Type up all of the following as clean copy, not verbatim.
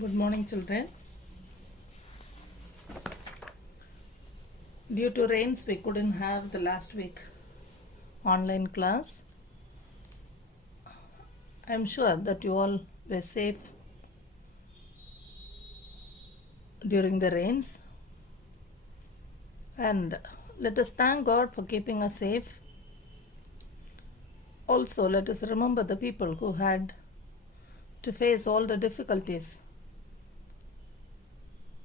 Good morning, children. Due to rains, we couldn't have the last week online class. I'm sure that you all were safe during the rains. And let us thank God for keeping us safe. Also, let us remember the people who had to face all the difficulties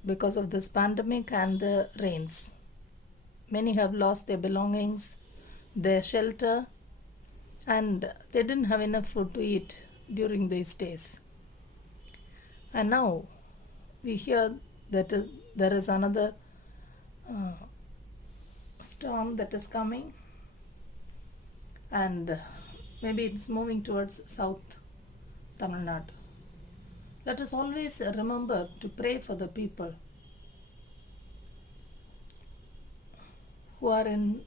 because of this pandemic and the rains. Many have lost their belongings, their shelter, and they didn't have enough food to eat during these days. And now we hear that there is another uh, storm that is coming, and maybe it's moving towards South Tamil Nadu. Let us always remember to pray for the people who are in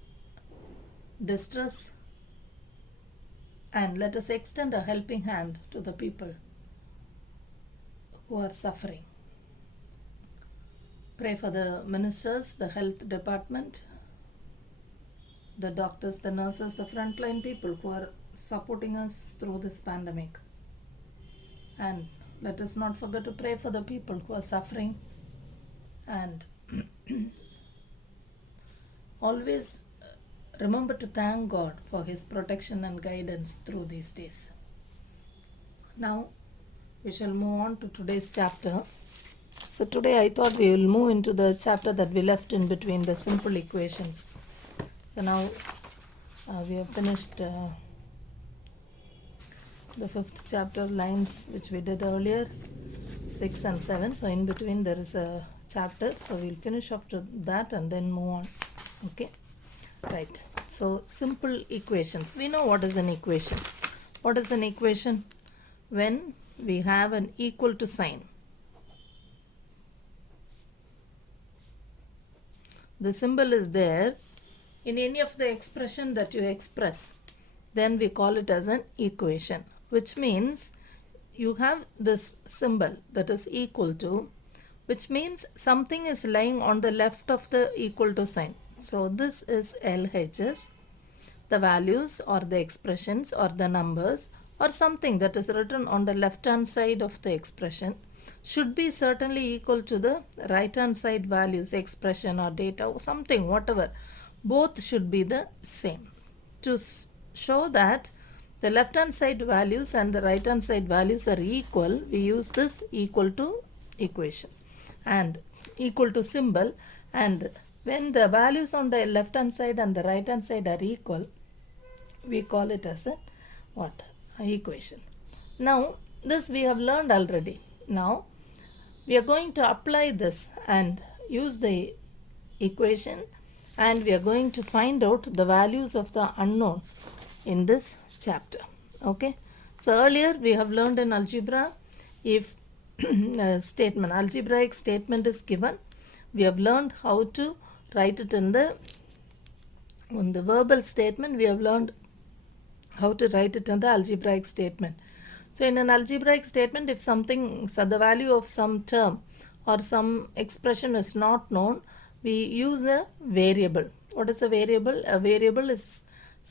distress, and let us extend a helping hand to the people who are suffering. Pray for the ministers, the health department, the doctors, the nurses, the frontline people who are supporting us through this pandemic. And let us not forget to pray for the people who are suffering, and always remember to thank God for His protection and guidance through these days. Now we shall move on to today's chapter. So today I thought we will move into the chapter that we left in between, the simple equations. So now we have finished the fifth chapter lines which we did earlier, 6 and 7. So in between there is a chapter. So we'll finish after that and then move on. Okay. Right. So simple equations. We know what is an equation. What is an equation? When we have an equal to sign. The symbol is there in any of the expression that you express, then we call it as an equation, which means you have this symbol that is equal to, which means something is lying on the left of the equal to sign. So this is LHS. The values or the expressions or the numbers or something that is written on the left hand side of the expression should be certainly equal to the right hand side values, expression or data or something, whatever. Both should be the same. To show that the left hand side values and the right hand side values are equal, we use this equal to equation and equal to symbol. And when the values on the left hand side and the right hand side are equal, we call it as a what? Equation. Now this we have learned already. Now we are going to apply this and use the equation, and we are going to find out the values of the unknown in this chapter. Okay. So earlier we have learned in algebra, if a statement, algebraic statement is given, we have learned how to write it in the verbal statement. We have learned how to write it in the algebraic statement. So in an algebraic statement, if something, so the value of some term or some expression is not known, we use a variable. What is a variable? A variable is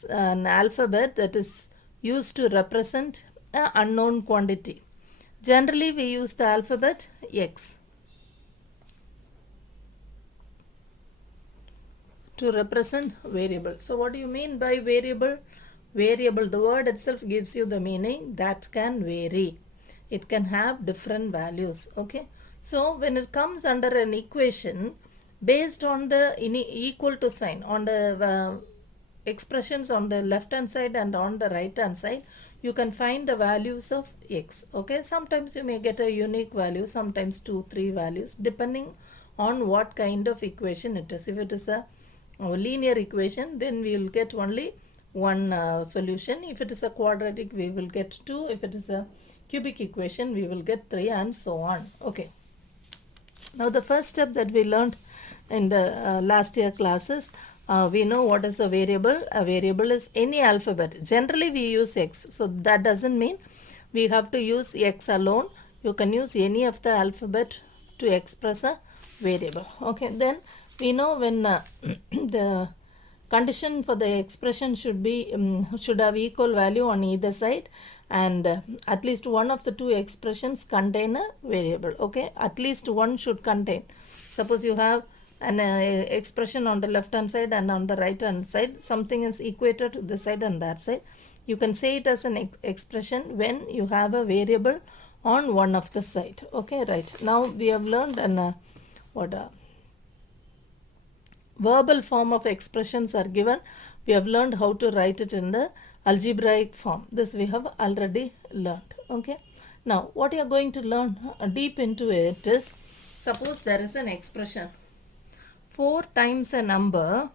an alphabet that is used to represent an unknown quantity. Generally, we use the alphabet X to represent variable. So what do you mean by variable? Variable, the word itself gives you the meaning that can vary. It can have different values. Okay. So when it comes under an equation, based on the equal to sign, on the expressions on the left hand side and on the right hand side, you can find the values of X. Okay. Sometimes you may get a unique value, sometimes 2-3 values, depending on what kind of equation it is. If it is a linear equation, then we will get only one solution. If it is a quadratic, we will get 2. If it is a cubic equation, we will get 3, and so on. Okay. Now the first step that we learned in the last year classes, we know what is a variable. A variable is any alphabet. Generally we use X. So that doesn't mean we have to use X alone. you can use any of the alphabet to express a variable. Okay, then we know when the condition for the expression should be should have equal value on either side, and at least one of the two expressions contain a variable. Okay, at least one should contain. Suppose you have an expression on the left hand side and on the right hand side, something is equated to this side and that side. You can say it as an expression when you have a variable on one of the side. Okay, right. Now we have learned an verbal form of expressions are given. We have learned how to write it in the algebraic form. This we have already learned. Okay. Now what you are going to learn deep into it is, suppose there is an expression 4 times a number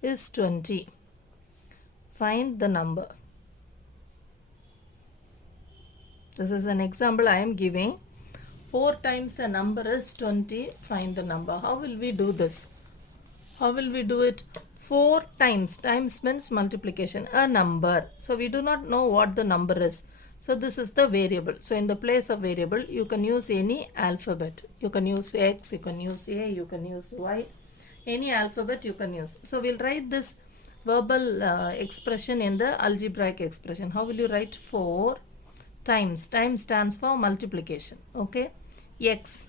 is 20. Find the number. This is an example I am giving. 4 times a number is 20. Find the number. How will we do this? How will we do it? 4 times. Times means multiplication. A number. So we do not know what the number is. So this is the variable. So in the place of variable, you can use any alphabet. You can use X, you can use A, you can use Y. Any alphabet you can use. So we'll write this verbal expression in the algebraic expression. How will you write 4 times? Times stands for multiplication. Okay. X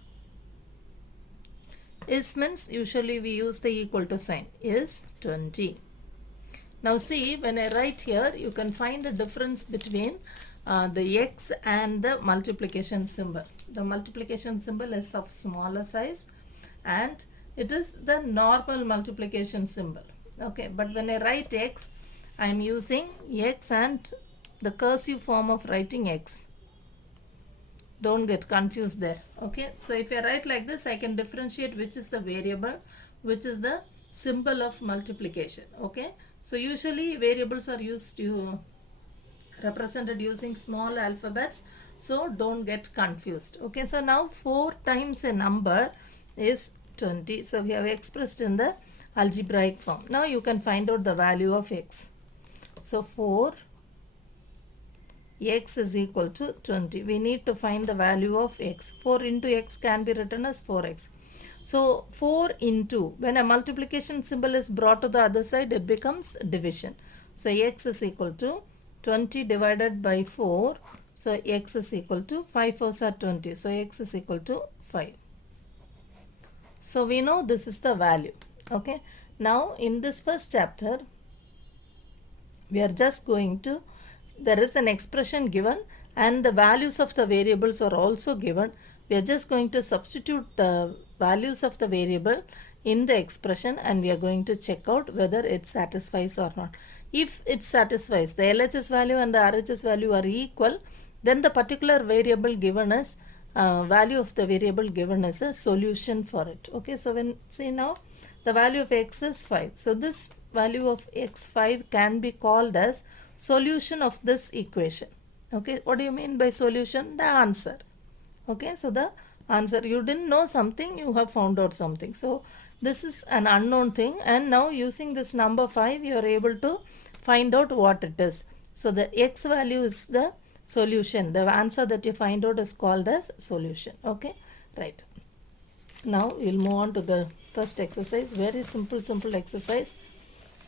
is means usually we use the equal to sign, is 20. Now see, when I write here, you can find a difference between the X and the multiplication symbol. The multiplication symbol is of smaller size and it is the normal multiplication symbol. Okay, but when I write X, I am using X and the cursive form of writing X. Don't get confused there. Okay, so if I write like this, I can differentiate which is the variable, which is the symbol of multiplication. Okay, so usually variables are used to represented using small alphabets, so don't get confused. Okay, so now 4 times a number is 20. So we have expressed in the algebraic form. Now you can find out the value of X. So 4 X is equal to 20. We need to find the value of X. 4 into X can be written as 4X. So 4 into, when a multiplication symbol is brought to the other side, it becomes division. So X is equal to 20 divided by 4. So X is equal to 5 4s are 20. So X is equal to 5. So we know this is the value. Okay. Now in this first chapter, we are just going to, there is an expression given and the values of the variables are also given. We are just going to substitute the values of the variable in the expression and we are going to check out whether it satisfies or not. If it satisfies, the LHS value and the RHS value are equal, then the particular variable given as value of the variable given as a solution for it. Okay, so when see now the value of X is 5. So this value of X5 can be called as solution of this equation. Okay, what do you mean by solution? The answer. Okay, so the answer, you didn't know something, you have found out something. So this is an unknown thing and now using this number 5 you are able to find out what it is. So the X value is the solution. The answer that you find out is called as solution. Okay, right. Now we'll move on to the first exercise. Very simple exercise.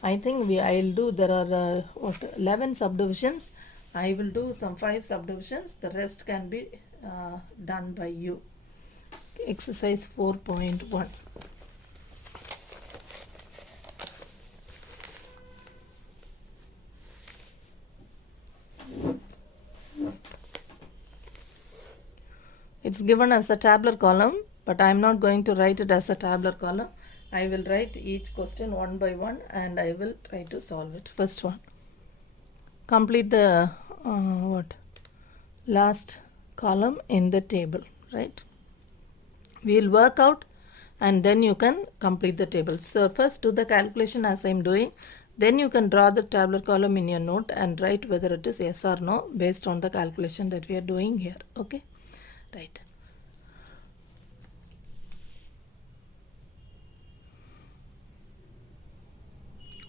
I think I'll do, there are 11 subdivisions. I will do some 5 subdivisions. The rest can be done by you. Exercise 4.1. It's given as a tabular column, but I am not going to write it as a tabular column. I will write each question one by one and I will try to solve it. First one. Complete the last column in the table, right? We will work out and then you can complete the table. So first do the calculation as I am doing. Then you can draw the tabular column in your note and write whether it is yes or no based on the calculation that we are doing here. Okay, right.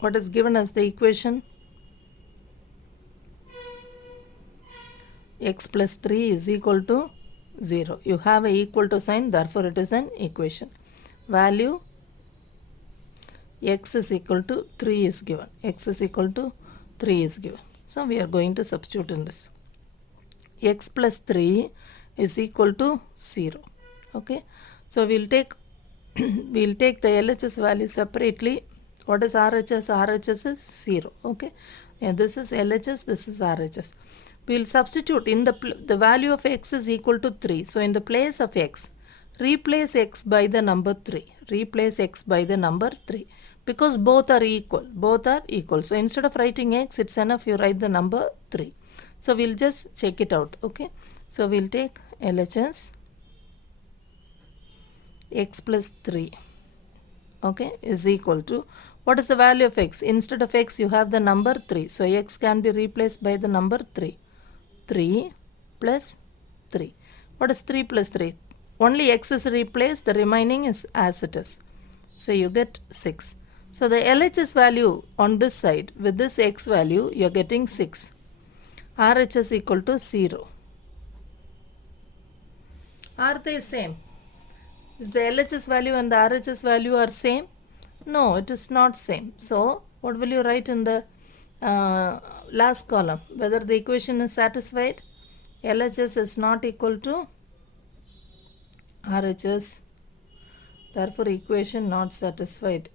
What is given as the equation? X plus 3 is equal to 0. You have a equal to sign, therefore it is an equation. Value x is equal to 3 is given. X is equal to 3 is given. So we are going to substitute in this. X plus 3 is equal to 0. Okay. So we'll take we'll take the LHS value separately. What is RHS? RHS is 0. Okay. And this is LHS, this is RHS. We'll substitute in the value of x is equal to 3. So in the place of x, replace x by the number 3. Replace x by the number 3. Because both are equal. Both are equal. So instead of writing x, it's enough you write the number 3. So we'll just check it out. Okay. So we'll take LHS x plus 3, okay, is equal to, what is the value of x? Instead of x you have the number 3. So x can be replaced by the number 3. 3 plus 3. What is 3 plus 3? Only x is replaced, the remaining is as it is. So you get 6. So the LHS value on this side with this x value you are getting 6. RHS equal to 0. Are they same? Is the LHS value and the RHS value are same? No, it is not same. So what will you write in the last column? Whether the equation is satisfied? LHS is not equal to RHS. Therefore equation not satisfied.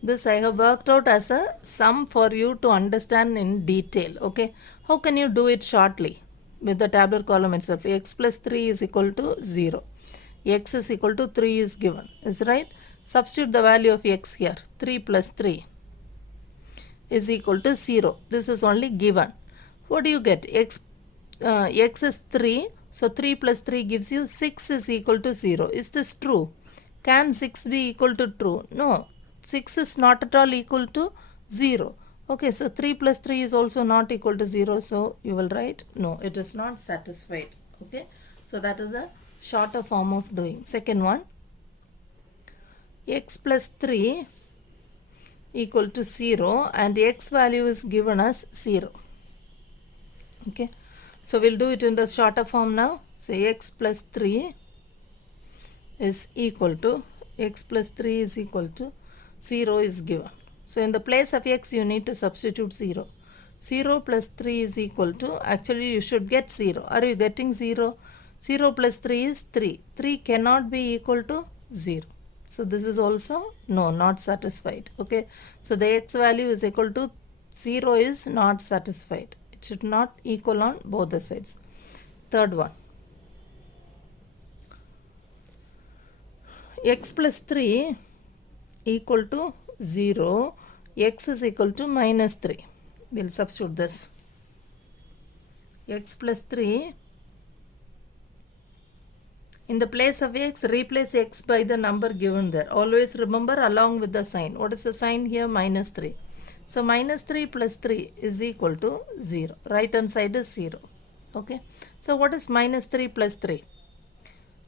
This I have worked out as a sum for you to understand in detail. Okay. How can you do it shortly? With the tabular column itself. X plus 3 is equal to 0. X is equal to 3 is given. Is right? Substitute the value of x here. 3 plus 3 is equal to 0. This is only given. What do you get? X is 3. So 3 plus 3 gives you 6 is equal to 0. Is this true? Can 6 be equal to true? No. 6 is not at all equal to 0. Okay, so 3 plus 3 is also not equal to 0. So you will write, no, it is not satisfied. Okay, so that is a shorter form of doing. Second one, x plus 3 equal to 0 and x value is given as 0. Okay, so we'll do it in the shorter form now. So x plus 3 is equal to, x plus 3 is equal to 0 is given. So in the place of x you need to substitute 0. 0 plus 3 is equal to, actually you should get 0. Are you getting 0? 0 plus 3 is 3. 3 cannot be equal to 0. So this is also no, not satisfied. Okay. So the x value is equal to 0 is not satisfied. It should not equal on both the sides. Third one. X plus 3 equal to 0, x is equal to minus 3. We'll substitute this. X plus 3, in the place of x, replace x by the number given there. Always remember along with the sign. What is the sign here? Minus 3. So minus 3 plus 3 is equal to 0. Right hand side is 0. Okay. So what is minus 3 plus 3?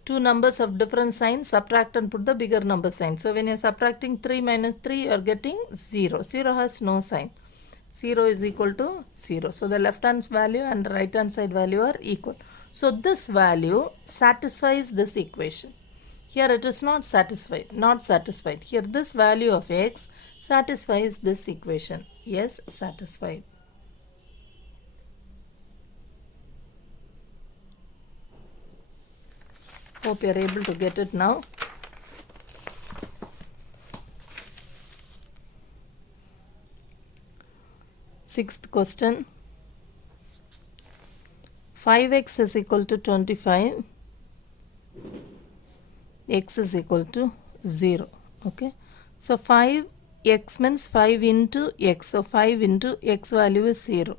Two numbers of different signs, subtract and put the bigger number sign. So when you are subtracting 3 minus 3, you are getting 0. 0 has no sign. 0 is equal to 0. So the left hand value and the right hand side value are equal. So this value satisfies this equation. Here it is not satisfied. Not satisfied. Here this value of x satisfies this equation. Yes, satisfied. Hope you are able to get it now. Sixth question. 5x is equal to 25. X is equal to 0. Okay. So 5x means 5 into x. So 5 into x value is 0.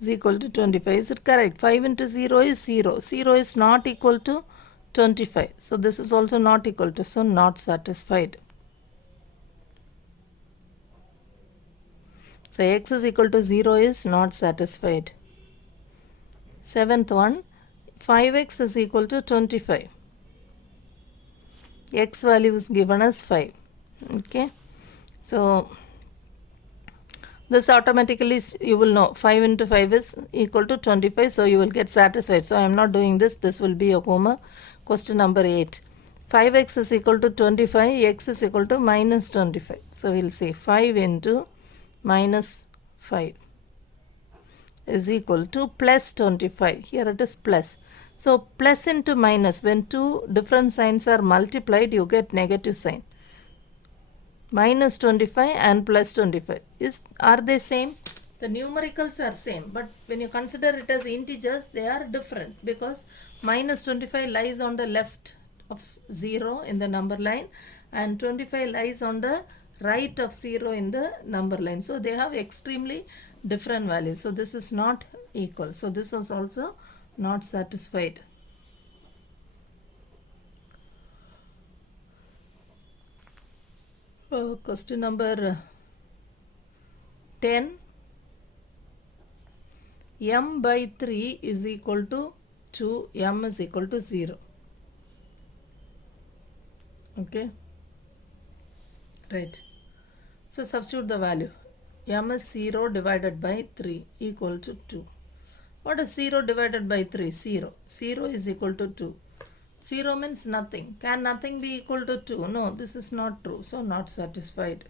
Is equal to 25. Is it correct? 5 into 0 is 0. 0 is not equal to 25. So this is also not equal to, so not satisfied. So x is equal to 0 is not satisfied. Seventh one, 5x is equal to 25. X value is given as 5. Okay. So this automatically you will know 5 into 5 is equal to 25. So you will get satisfied. So I am not doing this. This will be a homework. Question number 8. 5x is equal to 25. X is equal to minus 25. So we will say 5 into minus 5 is equal to plus 25. Here it is plus. So plus into minus, when two different signs are multiplied, you get negative sign. Minus 25 and plus 25. Are they same? The numericals are same, but when you consider it as integers, they are different because minus 25 lies on the left of 0 in the number line and 25 lies on the right of 0 in the number line. So they have extremely different values. So this is not equal. So this is also not satisfied. Question number 10. M by 3 is equal to 2. M is equal to 0. Okay. Right. So substitute the value. M is 0 divided by 3 equal to 2. What is 0 divided by 3? 0. 0 is equal to 2. 0 means nothing. Can nothing be equal to 2? No, this is not true. So not satisfied.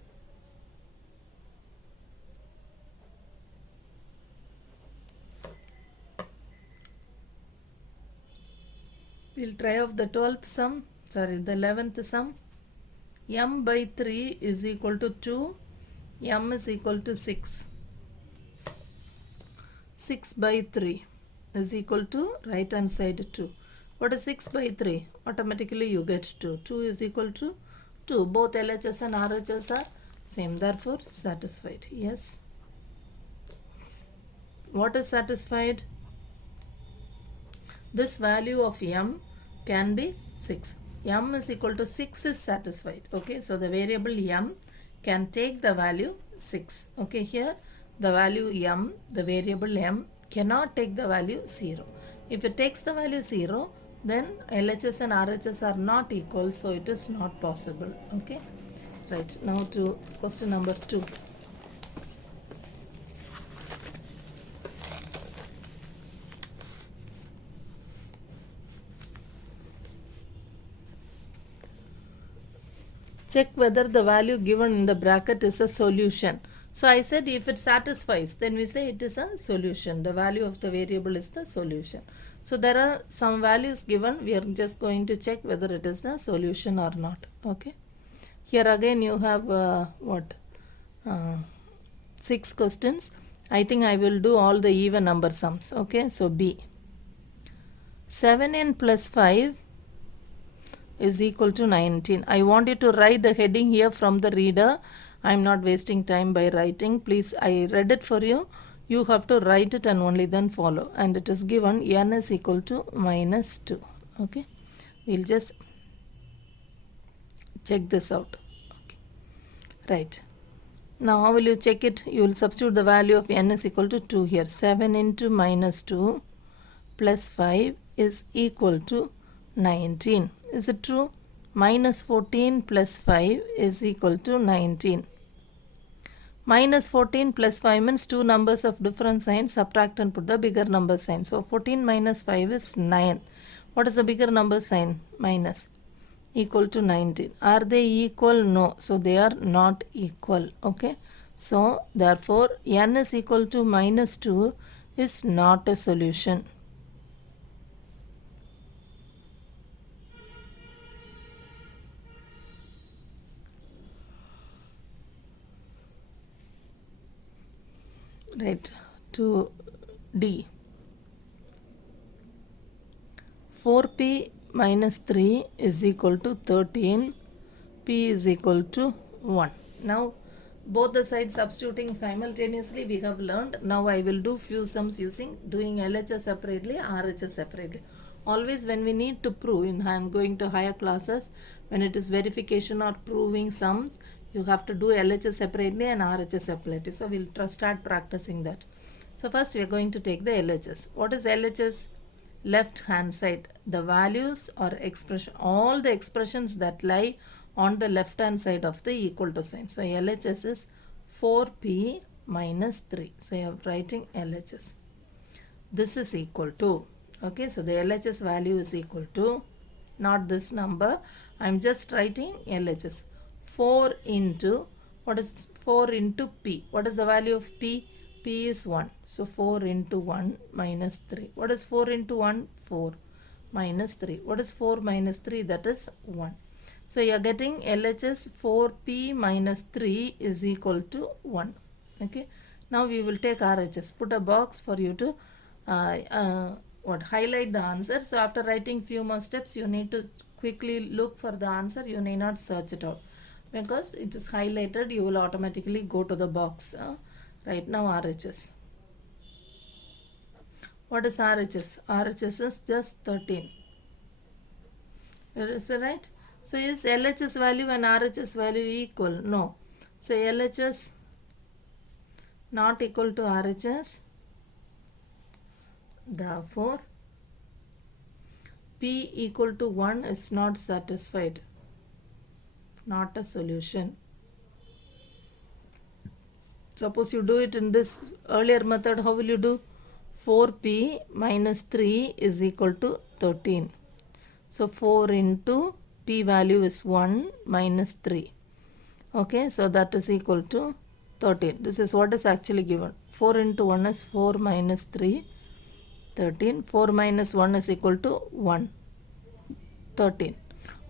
We'll try of the 12th sum. Sorry, the 11th sum. M by 3 is equal to 2. M is equal to 6. 6 by 3 is equal to right hand side 2. What is 6 by 3? Automatically you get 2. 2 is equal to 2. Both LHS and RHS are same. Therefore satisfied. Yes. What is satisfied? This value of M can be 6. M is equal to 6 is satisfied. Okay. So the variable M can take the value 6. Okay. Here the value M, the variable M cannot take the value 0. If it takes the value 0, then LHS and RHS are not equal, so it is not possible. Okay. Right. Now to question number 2. Check whether the value given in the bracket is a solution. So I said if it satisfies, then we say it is a solution. The value of the variable is the solution. So there are some values given. We are just going to check whether it is a solution or not. Okay. Here again you have 6 questions. I think I will do all the even number sums. Okay. So B. 7n plus 5 is equal to 19. I want you to write the heading here from the reader. I am not wasting time by writing. Please, I read it for you. You have to write it and only then follow. And it is given n is equal to minus 2. Okay. We'll just check this out. Okay. Right. Now, how will you check it? You will substitute the value of n is equal to 2 here. 7 into minus 2 plus 5 is equal to 19. Is it true? Minus 14 plus 5 is equal to 19. Minus 14 plus 5 means two numbers of different signs. Subtract and put the bigger number sign. So 14 minus 5 is 9. What is the bigger number sign? Minus. Equal to 19. Are they equal? No. So they are not equal. Okay. So therefore n is equal to minus 2 is not a solution. Right, to D. 4p minus 3 is equal to 13. P is equal to 1. Now, both the sides substituting simultaneously we have learned. Now, I will do few sums using doing LHS separately, RHS separately. Always when we need to prove, I am going to higher classes, when it is verification or proving sums, you have to do LHS separately and RHS separately. So, we will start practicing that. So, first we are going to take the LHS. What is LHS? left hand side, the values or expression, all the expressions that lie on the left hand side of the equal to sign. So LHS is 4p minus 3. So you are writing LHS. This is equal to, okay, so the LHS value is equal to, not this number, I am just writing LHS. 4 into, what is 4 into p? What is the value of p? P is 1. So 4 into 1 minus 3. What is 4 into 1? 4 minus 3. What is 4 minus 3? That is 1. So you are getting LHS 4p minus 3 is equal to 1. Okay. Now we will take RHS. Put a box for you to highlight the answer. So after writing few more steps, you need to quickly look for the answer. You need not search it out because it is highlighted. You will automatically go to the box. Right now RHS. What is RHS? RHS is just 13. Is that right? So is LHS value and RHS value equal? No. So LHS not equal to RHS. Therefore, P equal to 1 is not satisfied. Not a solution. Suppose you do it in this earlier method, how will you do? 4p minus 3 is equal to 13. So 4 into p value is 1 minus 3. Okay, so that is equal to 13. This is what is actually given. 4 into 1 is 4 minus 3, 13. 4 minus 1 is equal to 1, 13.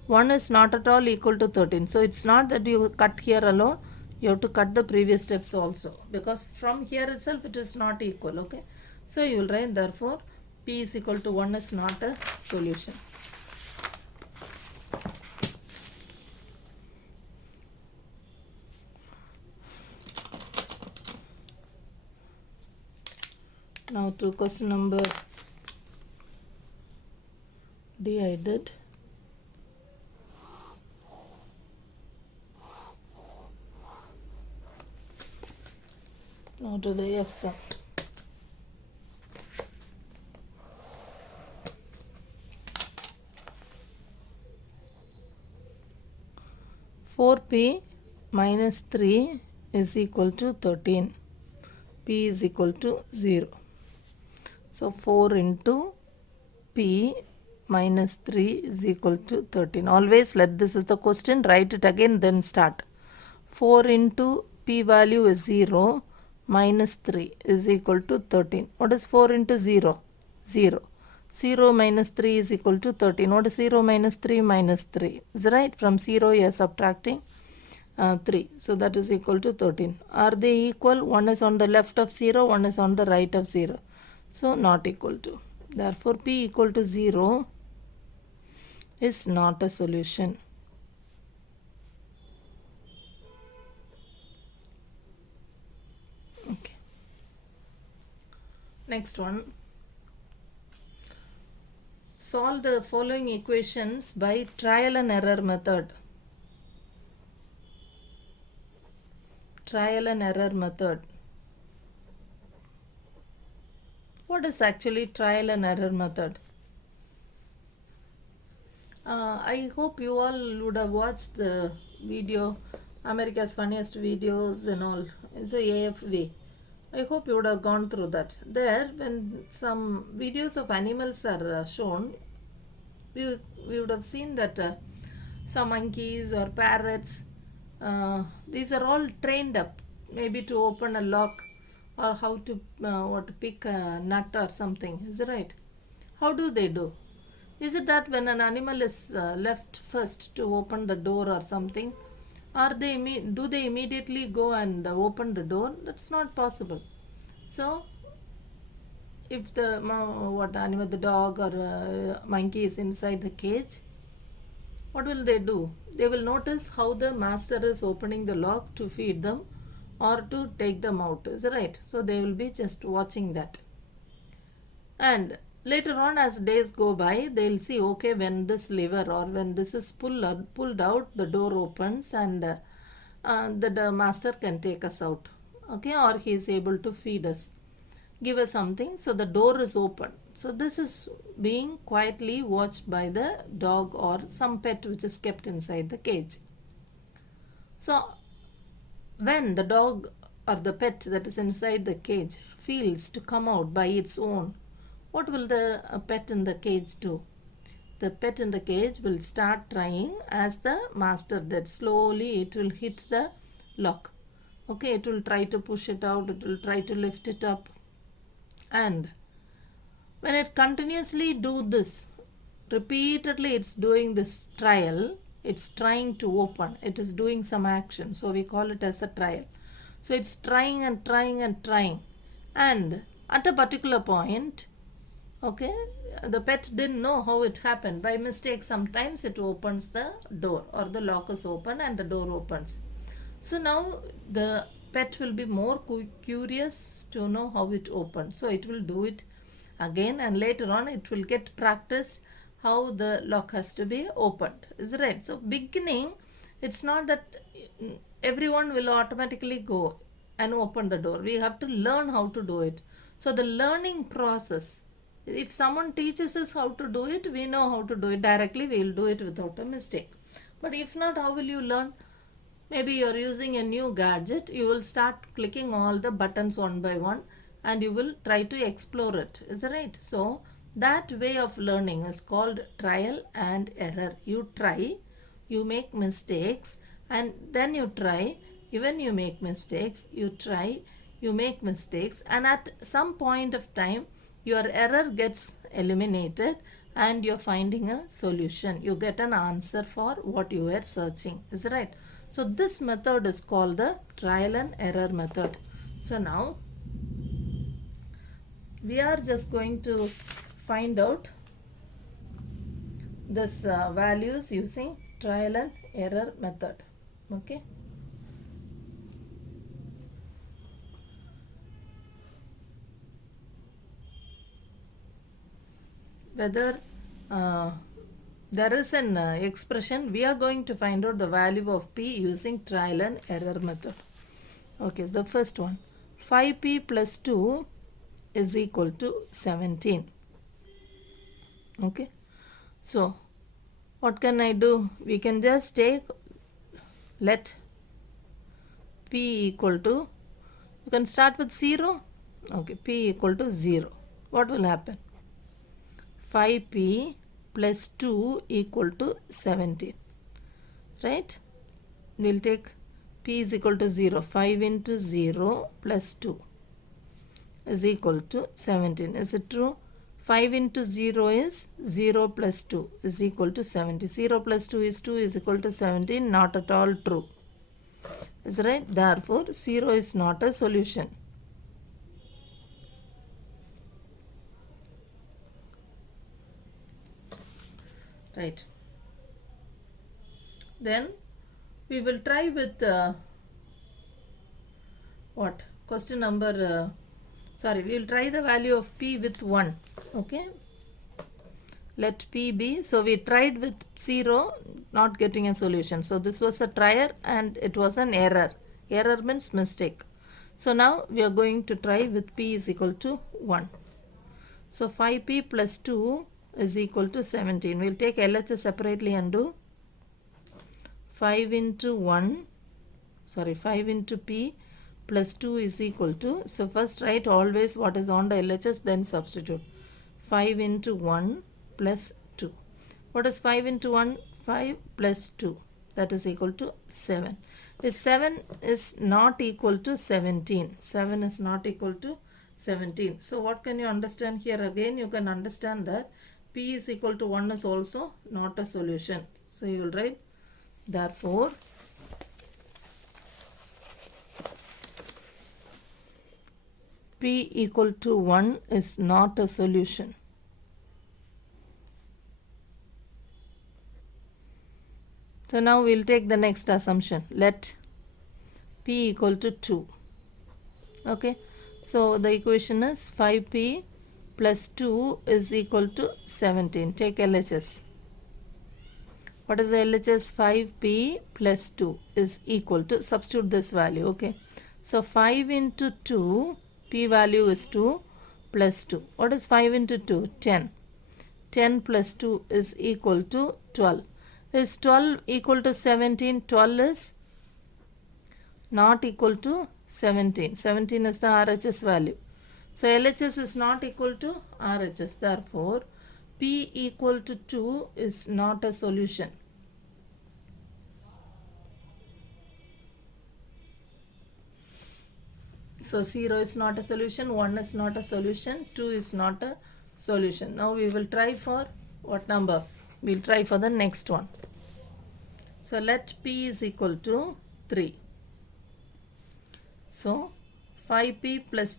1 is not at all equal to 13. So it's not that you cut here alone. You have to cut the previous steps also, because from here itself it is not equal. Okay, so you will write therefore p is equal to 1 is not a solution. Now to question number D I did. Now to the F sum. Four p minus 3 is equal to 13. P is equal to 0. So 4 into p minus 3 is equal to 13. Always let this is the question, write it again, then start. 4 into p value is 0 minus 3 is equal to 13. What is 4 into 0? 0. 0 minus 3 is equal to 13. What is 0 minus 3? Minus 3. Is right? From 0 you are subtracting 3. So that is equal to 13. Are they equal? One is on the left of 0, one is on the right of 0. So not equal to. Therefore p equal to 0 is not a solution. Okay. Next one. Solve the following equations by trial and error method. Trial and error method. What is actually trial and error method? I hope you all would have watched the video, America's Funniest Videos and all. It's a AFV. I hope you would have gone through that. There, when some videos of animals are shown, we would have seen that some monkeys or parrots, these are all trained up, maybe to open a lock or how to pick a nut or something. Is it right? How do they do? Is it that when an animal is left first to open the door or something, do they immediately go and open the door? That's not possible. So if the animal, the dog or monkey is inside the cage, what will they do? They will notice how the master is opening the lock to feed them or to take them out. Is that right? So they will be just watching that. And later on, as days go by, they'll see, okay, when this lever or when this is pulled out, the door opens and the master can take us out. Okay, or he is able to feed us, give us something. So the door is open. So this is being quietly watched by the dog or some pet which is kept inside the cage. So when the dog or the pet that is inside the cage feels to come out by its own, what will the pet in the cage do? The pet in the cage will start trying as the master did. Slowly it will hit the lock. Okay, it will try to push it out, it will try to lift it up. And when it continuously do this, repeatedly it's doing this trial, it's trying to open, it is doing some action. So we call it as a trial. So it's trying and trying and trying. And at a particular point, okay, the pet didn't know how it happened. By mistake, sometimes it opens the door or the lock is open and the door opens. So now the pet will be more curious to know how it opens. So it will do it again, and later on it will get practiced how the lock has to be opened. Is it right? So beginning, it's not that everyone will automatically go and open the door. We have to learn how to do it. So the learning process, if someone teaches us how to do it, we know how to do it directly. We will do it without a mistake. But if not, how will you learn? Maybe you're using a new gadget, you will start clicking all the buttons one by one and you will try to explore it. Is that right? So that way of learning is called trial and error. You try, you make mistakes, and then you try. Even you make mistakes, you try, you make mistakes, and at some point of time your error gets eliminated and you're finding a solution. You get an answer for what you were searching. Is that right? So this method is called the trial and error method. So now we are just going to find out this values using trial and error method. Okay. Whether there is an expression, we are going to find out the value of p using trial and error method. Okay, so the first one, 5p plus 2 is equal to 17. Okay, so what can I do? We can just take, let p equal to, you can start with 0. Okay, p equal to 0. What will happen? 5p plus 2 equal to 17, right? We'll take p is equal to 0. 5 into 0 plus 2 is equal to 17. Is it true? 5 into 0 is 0 plus 2 is equal to 70. 0 plus 2 is equal to 17. Not at all true. Is right? Therefore, 0 is not a solution. Right. Then we will try with what? Question number, we will try the value of p with 1. Okay. Let p be. So we tried with 0, not getting a solution. So this was a trial and it was an error. Error means mistake. So now we are going to try with p is equal to 1. So 5p plus 2 is equal to 17. We'll take LHS separately and do 5 into p plus 2 is equal to, so first write always what is on the LHS, then substitute. 5 into 1 plus 2. What is 5 into 1? 5 plus 2. That is equal to 7. This 7 is not equal to 17. 7 is not equal to 17. So what can you understand here? Again, you can understand that p is equal to 1 is also not a solution. So you will write, therefore, p equal to 1 is not a solution. So now we will take the next assumption. Let p equal to 2. Okay. So the equation is 5p plus 2 is equal to 17. Take LHS. What is the LHS? 5p plus 2 is equal to, substitute this value. Okay. So 5 into 2, p value is 2, plus 2. What is 5 into 2? 10. 10 plus 2 is equal to 12. Is 12 equal to 17? 12 is not equal to 17. 17 is the RHS value. So LHS is not equal to RHS. Therefore, P equal to 2 is not a solution. So 0 is not a solution, 1 is not a solution, 2 is not a solution. Now we will try for what number? We will try for the next one. So let P is equal to 3. So 5P plus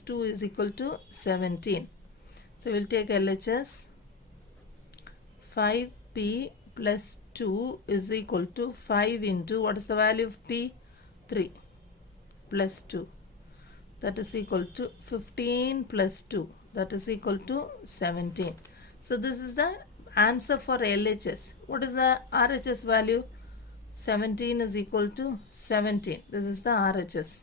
2 is equal to 17. So we will take LHS. 5P plus 2 is equal to 5 into, what is the value of P? 3 plus 2. That is equal to 15 plus 2. That is equal to 17. So this is the answer for LHS. What is the RHS value? 17 is equal to 17. This is the RHS.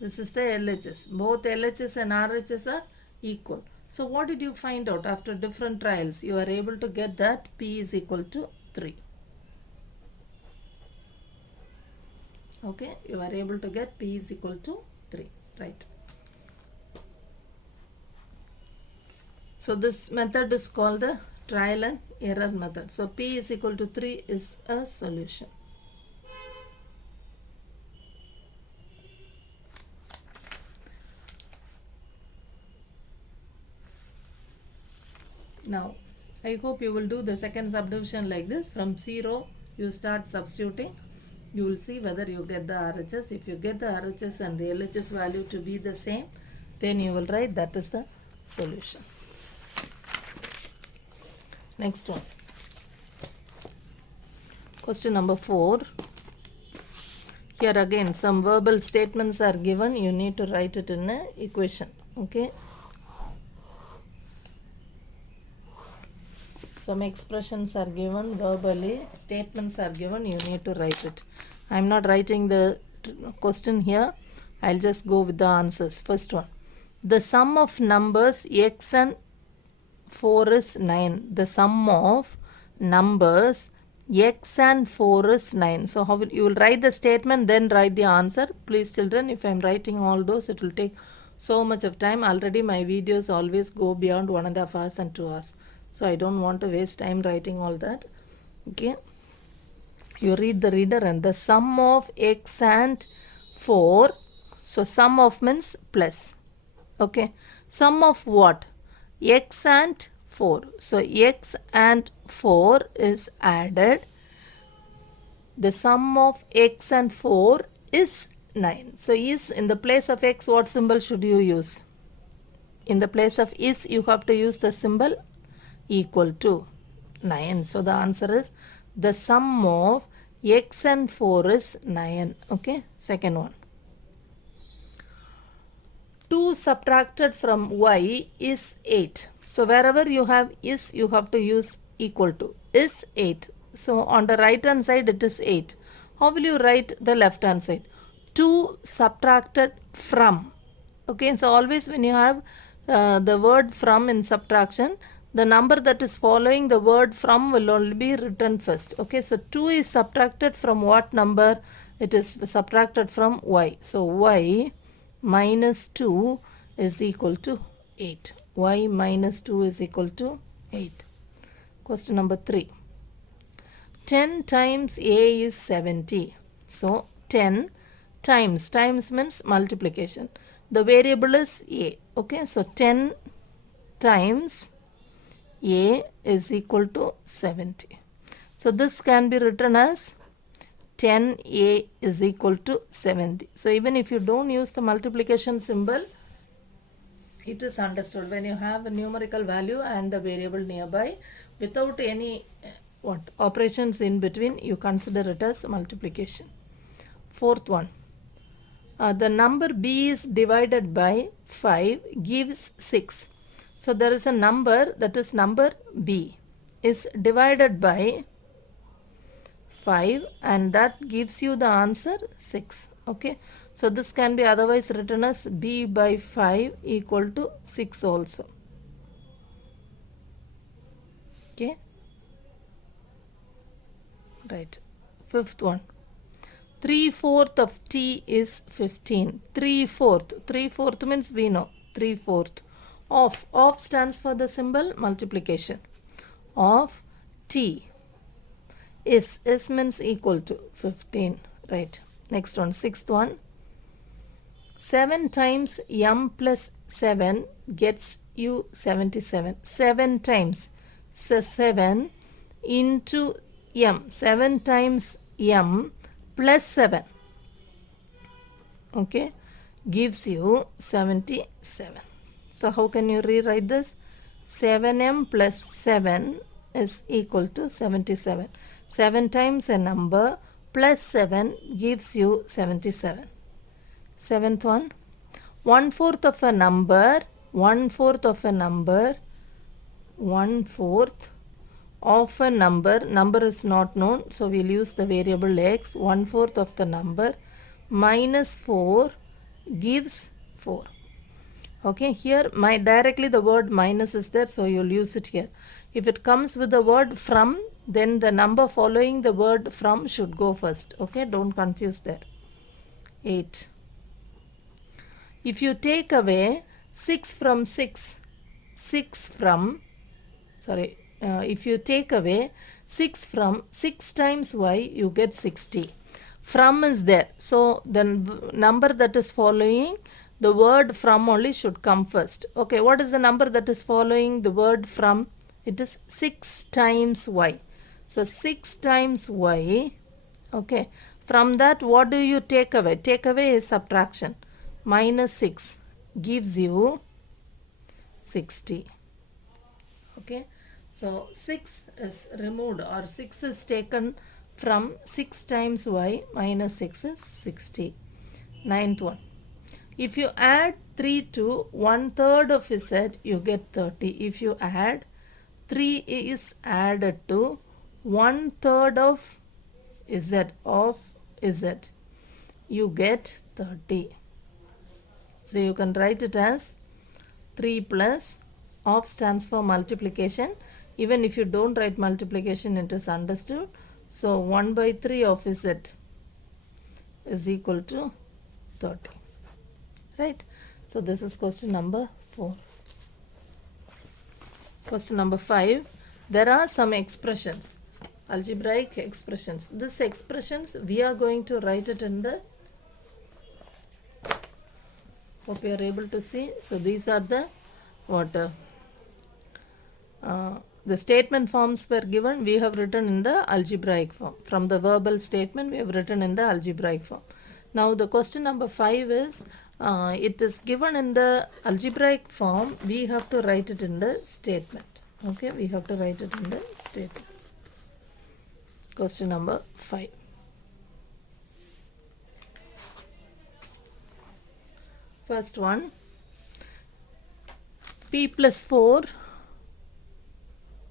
This is the LHS. Both LHS and RHS are equal. So what did you find out after different trials? You are able to get that P is equal to 3. Okay, you are able to get P is equal to 3, right? So this method is called the trial and error method. So P is equal to 3 is a solution. Now, I hope you will do the second subdivision like this. From 0, you start substituting. You will see whether you get the RHS. If you get the RHS and the LHS value to be the same, then you will write that is the solution. Next one. Question number 4. Here again some verbal statements are given. You need to write it in an equation. Okay. Some expressions are given verbally, statements are given, you need to write it. I am not writing the question here, I will just go with the answers. First one, the sum of numbers x and 4 is 9. The sum of numbers x and 4 is 9. So how you will write the statement, then write the answer. Please children, if I am writing all those, it will take so much of time. Already my videos always go beyond 1.5 hours and 2 hours. So I don't want to waste time writing all that. Okay. You read the reader and the sum of x and 4. So sum of means plus. Okay. Sum of what? X and 4. So x and 4 is added. The sum of x and 4 is 9. So is in the place of x, what symbol should you use? In the place of is, you have to use the symbol equal to 9. So the answer is the sum of x and 4 is 9. Okay. Second one. 2 subtracted from y is 8. So wherever you have is, you have to use equal to. Is 8. So on the right hand side it is 8. How will you write the left hand side? 2 subtracted from. Okay. So always when you have the word from in subtraction, the number that is following the word from will only be written first. Okay, so 2 is subtracted from what number? It is subtracted from y. So y minus 2 is equal to 8. Y minus 2 is equal to 8. Question number 3. 10 times a is 70. So 10 times means multiplication. The variable is a. Okay, so 10 times a is equal to 70. So this can be written as 10a is equal to 70. So even if you don't use the multiplication symbol, it is understood. When you have a numerical value and a variable nearby without any operations in between, you consider it as multiplication. Fourth one. The number b is divided by 5 gives 6. So there is a number, that is number b is divided by 5 and that gives you the answer 6. Okay. So this can be otherwise written as b by 5 equal to 6 also. Okay. Right. Fifth one. 3/4 of t is 15. 3/4. 3/4 means we know. 3/4. Of. Of stands for the symbol multiplication. Of t is. Is means equal to 15. Right. Next one. Sixth one. 7 times m plus 7 gets you 77. 7 times. So 7 into m. 7 times m plus 7. Okay. Gives you 77. So how can you rewrite this? 7m plus 7 is equal to 77. 7 times a number plus 7 gives you 77. Seventh one. 1/4 of a number. 1/4 of a number. 1/4 of a number. Number is not known, so we'll use the variable x. 1/4 of the number minus 4 gives 4. Okay, here directly the word minus is there, so you'll use it here. If it comes with the word from, then the number following the word from should go first. Okay, don't confuse there. 8. If you take away 6 from 6, if you take away 6 from 6 times y, you get 60. From is there, so the number that is following the word from only should come first. Okay, what is the number that is following the word from? It is 6 times y. So 6 times y. Okay, from that what do you take away? Take away is subtraction. Minus 6 gives you 60. Okay, so 6 is removed, or 6 is taken from 6 times y, minus 6 is 60. Ninth one. If you add 3 to 1/3 of z, you get 30. If you add 3 is added to 1/3 of z, you get 30. So you can write it as 3 plus of stands for multiplication. Even if you don't write multiplication, it is understood. So 1/3 of z is equal to 30. Right? So this is question number 4. Question number 5. There are some expressions, algebraic expressions. These expressions we are going to write it in the, hope you are able to see. So these are the the statement forms were given, we have written in the algebraic form. From the verbal statement we have written in the algebraic form. Now the question number 5 is, it is given in the algebraic form, we have to write it in the statement. Okay, we have to write it in the statement. Question number 5. First one, p plus 4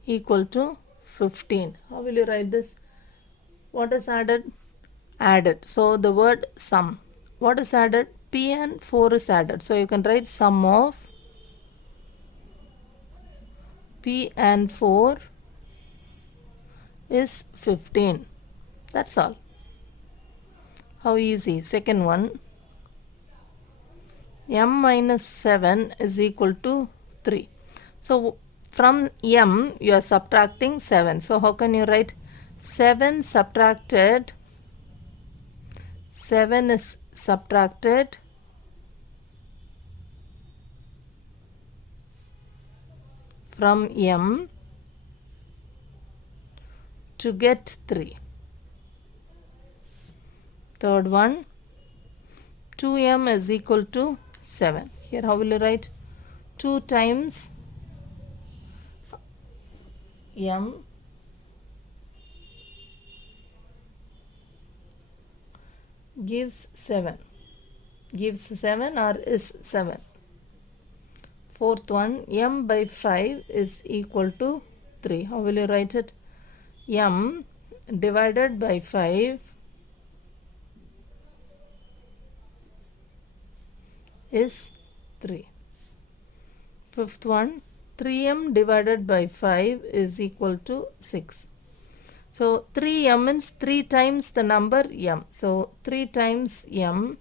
equal to 15. How will you write this? What is added? Added. So the word sum. What is added? P and 4 is added. So you can write sum of p and 4 is 15. That's all. How easy. Second one, m minus 7 is equal to 3. So from m you are subtracting 7. So how can you write 7 subtracted? 7 is subtracted from m to get 3. Third one, 2m is equal to 7. Here how will you write? 2 times m gives 7. Gives 7 or is 7. Fourth one, m by 5 is equal to 3. How will you write it? M divided by 5 is 3. Fifth one, 3m divided by 5 is equal to 6. So 3m means 3 times the number m. So 3 times m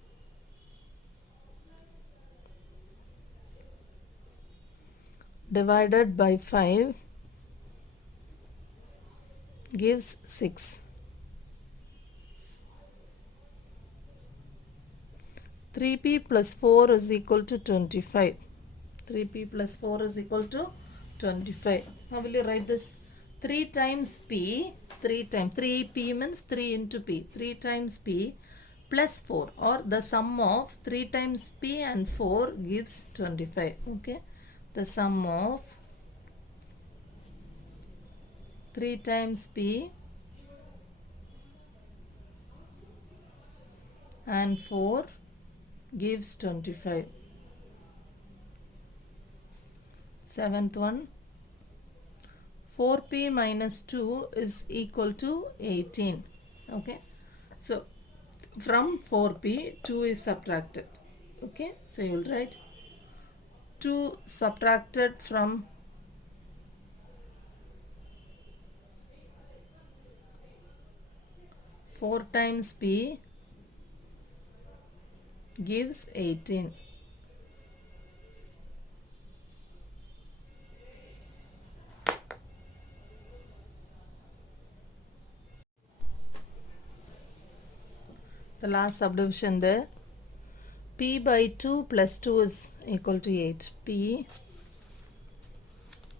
divided by 5 gives 6. 3p plus 4 is equal to 25. 3p plus 4 is equal to 25. How will you write this? 3 times p, 3p means 3 into p. 3 times p plus 4, or the sum of 3 times p and 4 gives 25. Okay. The sum of 3 times p and 4 gives 25. Seventh one, 4p minus 2 is equal to 18. Okay. So from 4p 2 is subtracted. Okay. So you will write 2 subtracted from 4 times p gives 18. The last subdivision there, p by 2 plus 2 is equal to 8. P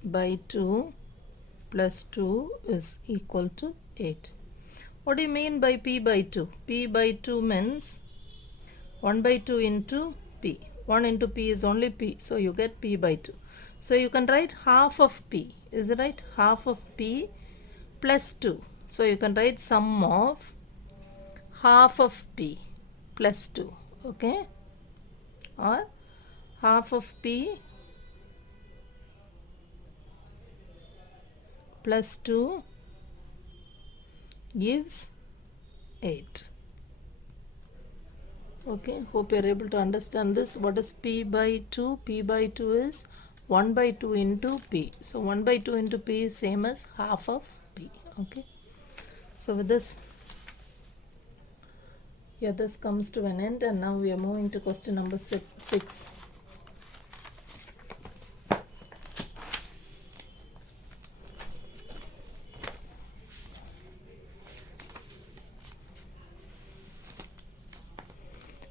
by 2 plus 2 is equal to 8. What do you mean by p by 2? P by 2 means 1 by 2 into p. 1 into p is only p, so you get p by 2. So you can write half of p. Is it right? Half of p plus 2. So you can write sum of half of p plus 2. Okay. Or half of p plus 2 gives 8. Okay, hope you are able to understand this. What is p by 2? P by 2 is 1 by 2 into p. So 1 by 2 into p is same as half of p. Okay. So with this, here this comes to an end, and now we are moving to question number 6.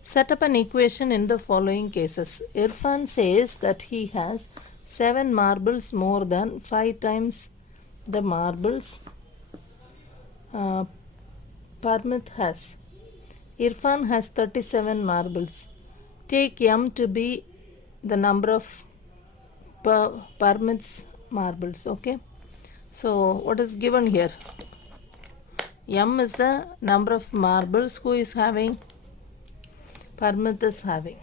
Set up an equation in the following cases. Irfan says that he has 7 marbles more than 5 times the marbles Parmit has. Irfan has 37 marbles. Take m to be the number of Parmit's marbles. Okay. So what is given here? M is the number of marbles who is having. Parmit is having.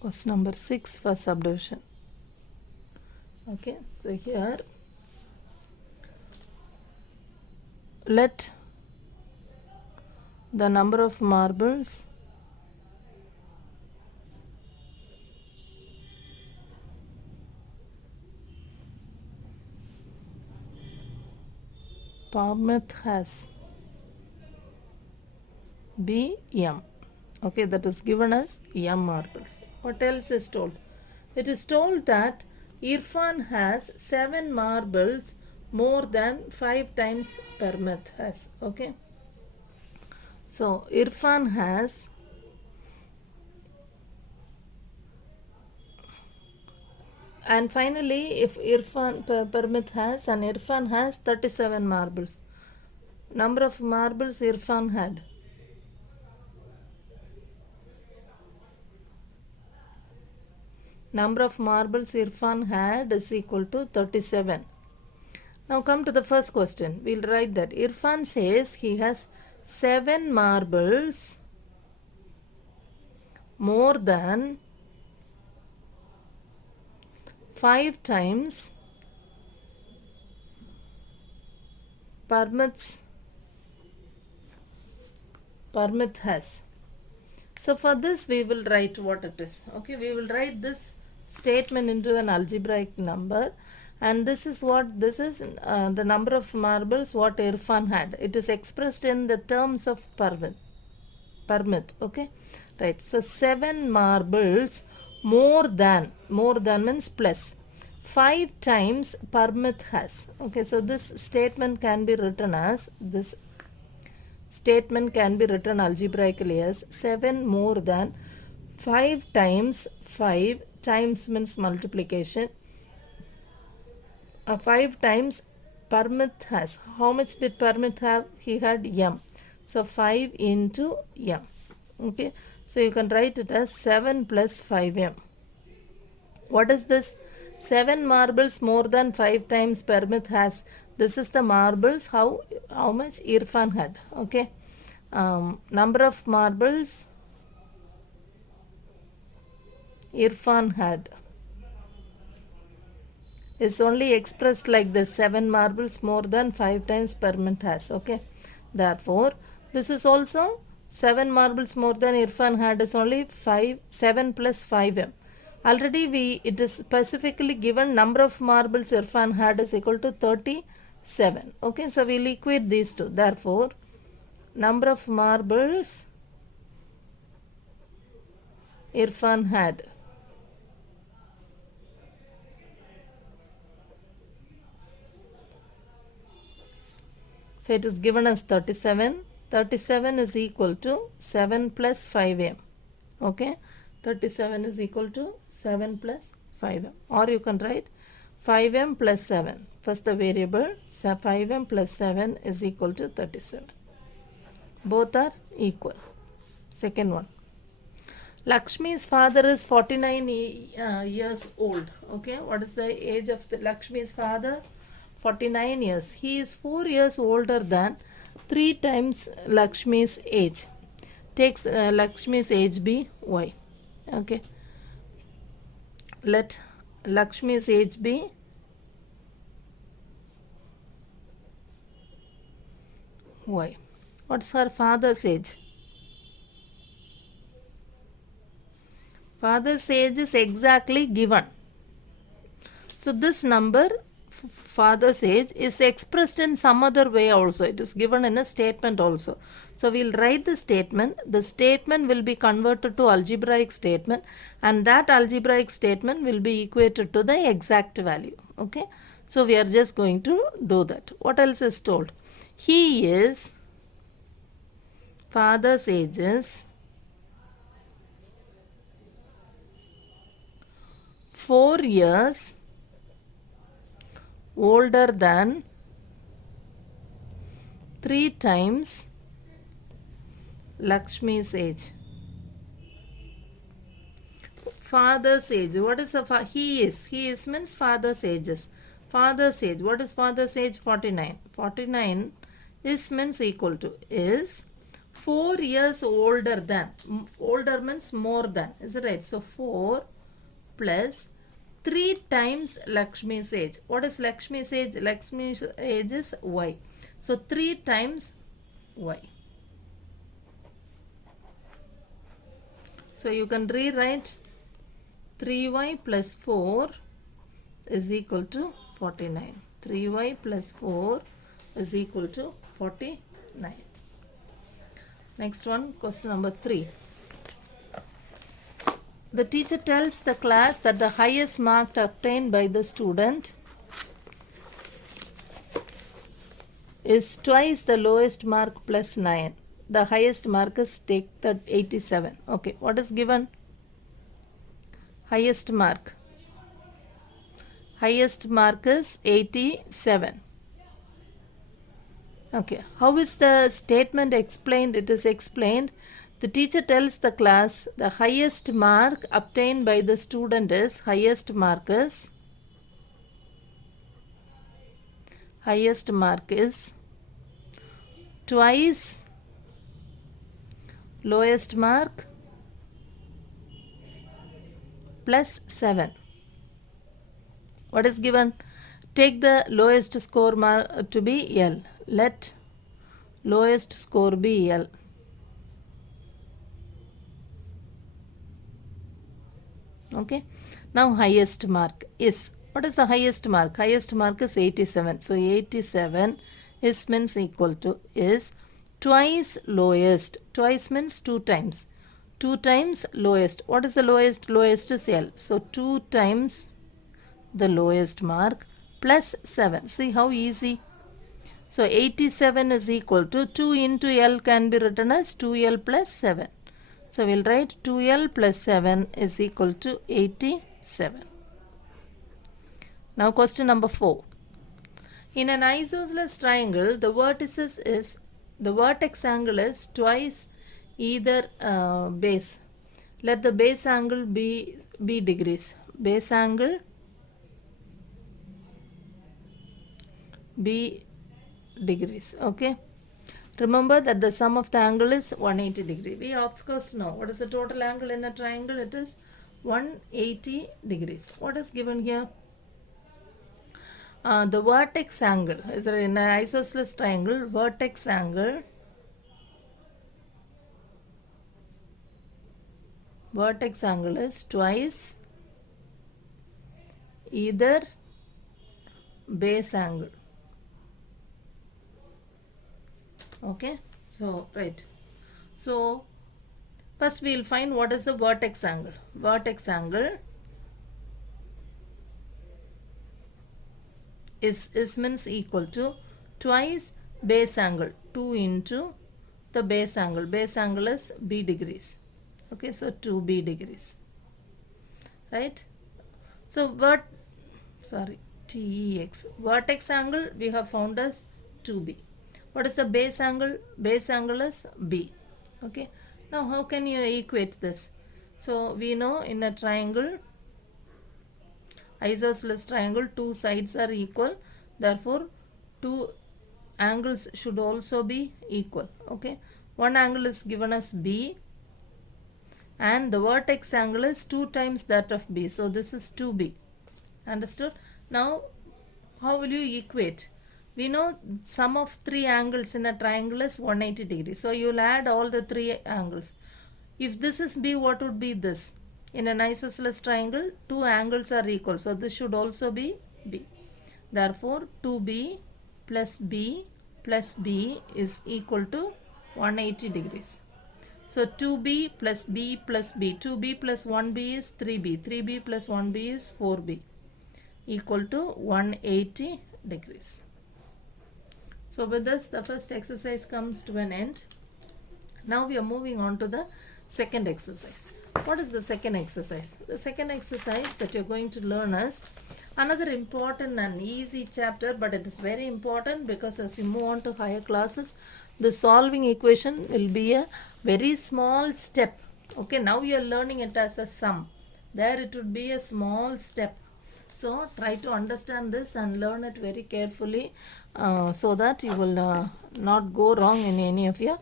Question number 6 for subdivision. Okay, so here let the number of marbles Parmit has be m. Okay, that is given as m marbles. What else is told? It is told that Irfan has 7 marbles more than 5 times Parmit has. Okay. So Irfan has and finally if Irfan Parmit has and Irfan has 37 marbles. Number of marbles Irfan had. Number of marbles Irfan had is equal to 37. Now come to the first question. We'll write that Irfan says he has 7 marbles more than 5 times permit has. So for this we will write what it is. Okay, we will write this statement into an algebraic number, and this is the number of marbles what Irfan had. It is expressed in the terms of permit. Okay, right. So 7 marbles more than means plus 5 times permit has. Okay, so this statement can be written algebraically as 7 more than 5 times 5 times means multiplication. 5 times permit has. How much did permit have? He had m. So 5 into m. Okay, so you can write it as 7 plus 5m. What is this? 7 marbles more than 5 times permit has. This is the marbles how much Irfan had. Okay, number of marbles Irfan had is only expressed like this: 7 marbles more than 5 times permit has. Okay, therefore this is also 7 marbles more than Irfan had is only 7 plus 5m. Already it is specifically given number of marbles Irfan had is equal to 37. Okay, so we'll equate these two. Therefore number of marbles Irfan had so it is given as 37. 37 is equal to 7 plus 5m. Okay, 37 is equal to 7 plus 5m, or you can write 5m plus 7. First the variable, so 5m plus 7 is equal to 37. Both are equal. Second one. Lakshmi's father is 49 years old. Okay, what is the age of the Lakshmi's father? 49 years. He is 4 years older than 3 times Lakshmi's age. Takes Lakshmi's age be y. Okay, let Lakshmi's age be y. What's her father's age? Father's age is exactly given. So this number father's age is expressed in some other way also. It is given in a statement also. So we'll write the statement. The statement will be converted to algebraic statement, and that algebraic statement will be equated to the exact value. Okay, so we are just going to do that. What else is told? Father's age is 4 years older than 3 times Lakshmi's age. Father's age. What is he is? He is means father's ages. Father's age. What is father's age? 49. 49 is means equal to is 4 years older than. Older means more than. Is it right? So 4 plus 3 times Lakshmi's age. What is Lakshmi's age? Lakshmi's age is y. So 3 times y. So you can rewrite 3y plus 4 is equal to 49. 3y plus 4 is equal to 49. Next one, question number 3. The teacher tells the class that the highest mark obtained by the student is twice the lowest mark plus 9. The highest mark is 87. Okay, what is given? Highest mark. Highest mark is 87. Okay, how is the statement explained? It is explained. The teacher tells the class the highest mark obtained by the student is highest mark is twice lowest mark plus 7. What is given? Take the lowest score to be L. Let lowest score be L. Okay. Now highest mark is, what is the highest mark? Highest mark is 87. So 87 is means equal to is twice lowest. Twice means 2 times. 2 times lowest. What is the lowest? Lowest is L. So 2 times the lowest mark plus 7. See how easy. So 87 is equal to 2 into L can be written as 2L plus 7. So we'll write 2L plus 7 is equal to 87. Now question number 4. In an isosceles triangle, the vertex angle is twice either base. Let the base angle be degrees. Base angle be degrees. Okay. Remember that the sum of the angle is 180 degree. We of course know what is the total angle in a triangle. It is 180 degrees. What is given here? The vertex angle is in an isosceles triangle. Vertex angle is twice either base angle. Okay, so right. So first we will find what is the vertex angle. Vertex angle is means equal to twice base angle. 2 into the base angle. Base angle is b degrees. Okay, so 2b degrees. Right? So TEX. Vertex angle we have found as 2b. What is the base angle? Base angle is b. Okay. Now how can you equate this? So we know in a triangle, isosceles triangle, 2 sides are equal. Therefore 2 angles should also be equal. Okay. One angle is given as b and the vertex angle is 2 times that of b. So this is 2b. Understood? Now how will you equate? We know sum of 3 angles in a triangle is 180 degrees. So you will add all the 3 angles. If this is b, what would be this? In an isosceles triangle, 2 angles are equal. So this should also be b. Therefore 2b plus b is equal to 180 degrees. So 2b plus b plus b. 2b plus 1b is 3b. 3b plus 1b is 4b. Equal to 180 degrees. So with this, the first exercise comes to an end. Now we are moving on to the second exercise. What is the second exercise? The second exercise that you're going to learn is another important and easy chapter, but it is very important because as you move on to higher classes, the solving equation will be a very small step. Okay, now you are learning it as a sum. There it would be a small step. So try to understand this and learn it very carefully so that you will not go wrong in any of your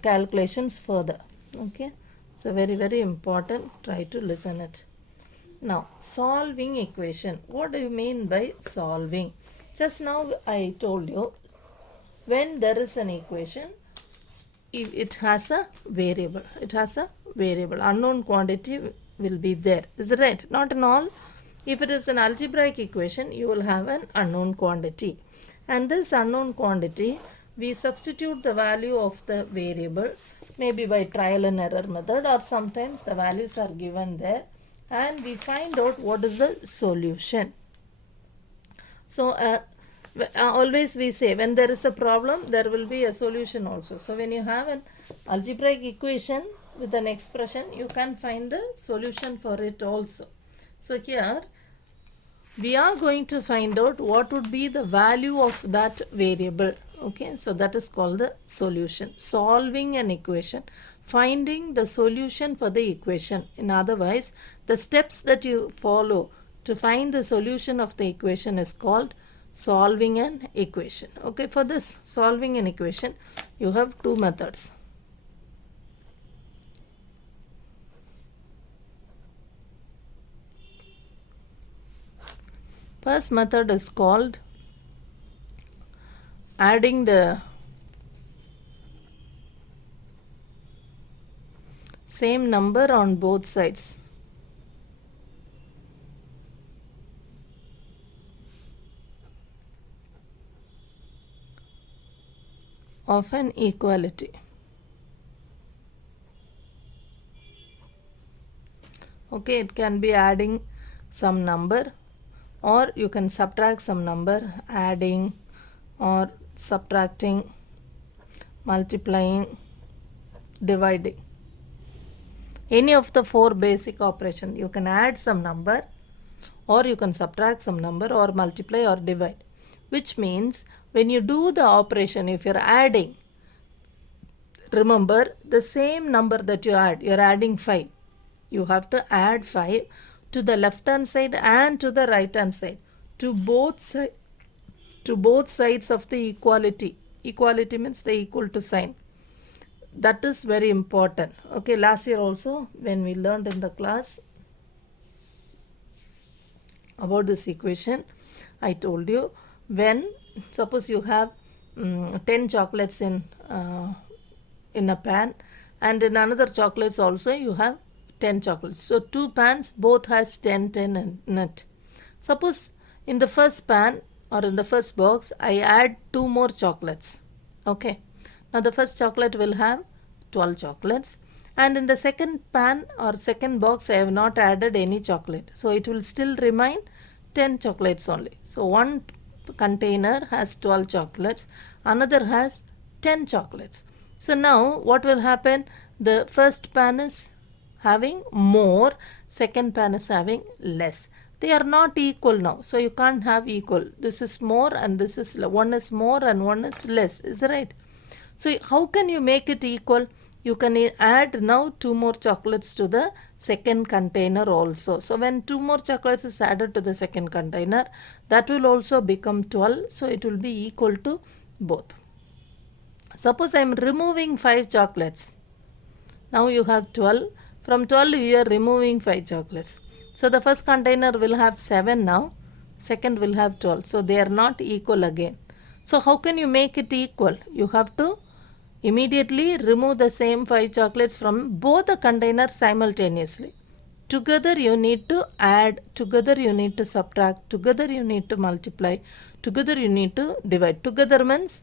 calculations further. Okay, so very important. Try to listen it. Now solving equation. What do you mean by solving? Just now I told you, when there is an equation, if it has a variable. It has a variable. Unknown quantity will be there. Is it right? Not in all. If it is an algebraic equation, you will have an unknown quantity. And this unknown quantity, we substitute the value of the variable, maybe by trial and error method, or sometimes the values are given there. And we find out what is the solution. So, always we say when there is a problem, there will be a solution also. So, when you have an algebraic equation with an expression, you can find the solution for it also. So here we are going to find out what would be the value of that variable. Okay, so that is called the solution. Solving an equation, finding the solution for the equation. In other words, the steps that you follow to find the solution of the equation is called solving an equation. Okay, for this solving an equation, you have 2 methods. First method is called adding the same number on both sides. Of an equality. Okay, it can be adding some number, or you can subtract some number, adding or subtracting, multiplying, dividing. Any of the four basic operations. You can add some number, or you can subtract some number, or multiply or divide. Which means when you do the operation, if you're adding, remember the same number that you add, you're adding 5. You have to add 5 to the left hand side and to the right hand side, to both sides of the equality. Equality means the equal to sign. That is very important. Okay, last year also when we learned in the class about this equation, I told you, when suppose you have 10 chocolates in a pan, and in another chocolates also you have 10 chocolates. So two pans both has 10 in it. Suppose in the first pan or in the first box I add 2 more chocolates. Okay. Now the first chocolate will have 12 chocolates, and in the second pan or second box I have not added any chocolate. So it will still remain 10 chocolates only. So one container has 12 chocolates, another has 10 chocolates. So now what will happen? The first pan is having more, second pan is having less. They are not equal now. So you can't have equal. This is more and this is one is more and one is less. Is that right? So how can you make it equal? You can add now 2 more chocolates to the second container also. So when 2 more chocolates is added to the second container, that will also become 12. So it will be equal to both. Suppose I am removing 5 chocolates. Now you have 12. From 12 you are removing 5 chocolates. So the first container will have 7 now. Second will have 12. So they are not equal again. So how can you make it equal? You have to immediately remove the same 5 chocolates from both the containers simultaneously. Together you need to add, together you need to subtract, together you need to multiply, together you need to divide. Together means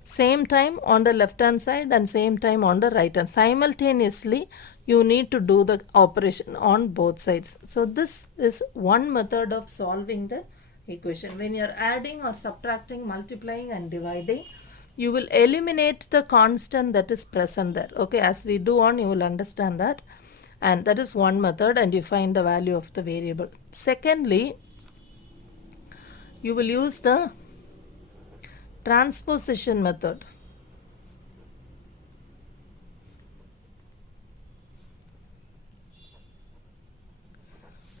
same time on the left hand side and same time on the right hand. Simultaneously you need to do the operation on both sides. So this is one method of solving the equation. When you are adding or subtracting, multiplying and dividing, you will eliminate the constant that is present there. Okay, as we do on, you will understand that. And that is one method, and you find the value of the variable. Secondly, you will use the transposition method.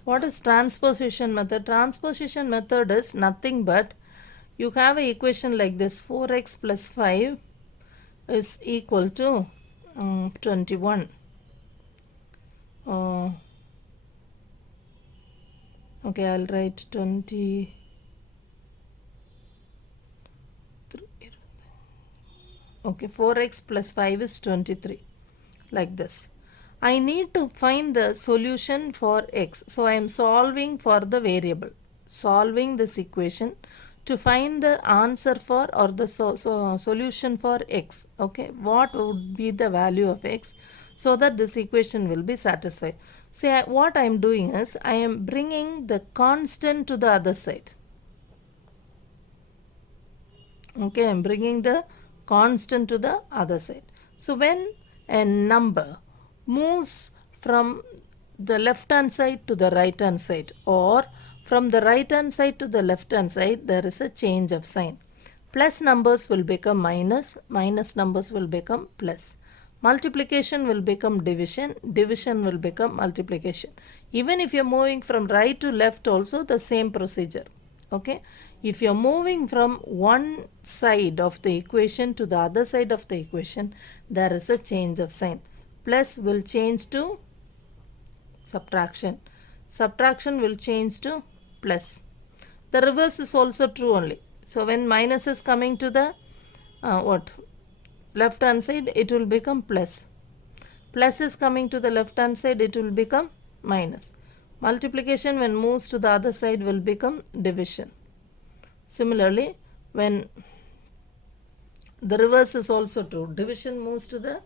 What is transposition method? Transposition method is nothing but you have an equation like this: 4x plus 5 is equal to 21. Okay, I'll write 23. Okay, 4x plus 5 is 23, like this. I need to find the solution for x. So I am solving for the variable, solving this equation to find the answer for or the solution for x. Okay, what would be the value of x so that this equation will be satisfied. So what I am doing is I am bringing the constant to the other side. Okay, I am bringing the constant to the other side. So when a number moves from the left hand side to the right hand side, or from the right hand side to the left hand side, there is a change of sign. Plus numbers will become minus, minus numbers will become plus. Multiplication will become division, division will become multiplication. Even if you are moving from right to left also, the same procedure. Okay, if you are moving from one side of the equation to the other side of the equation, there is a change of sign. Plus will change to subtraction, subtraction will change to plus. The reverse is also true only. So when minus is coming to the left hand side, it will become plus. Plus is coming to the left hand side, it will become minus. Multiplication when moves to the other side will become division. Similarly, when the reverse is also true, division moves to the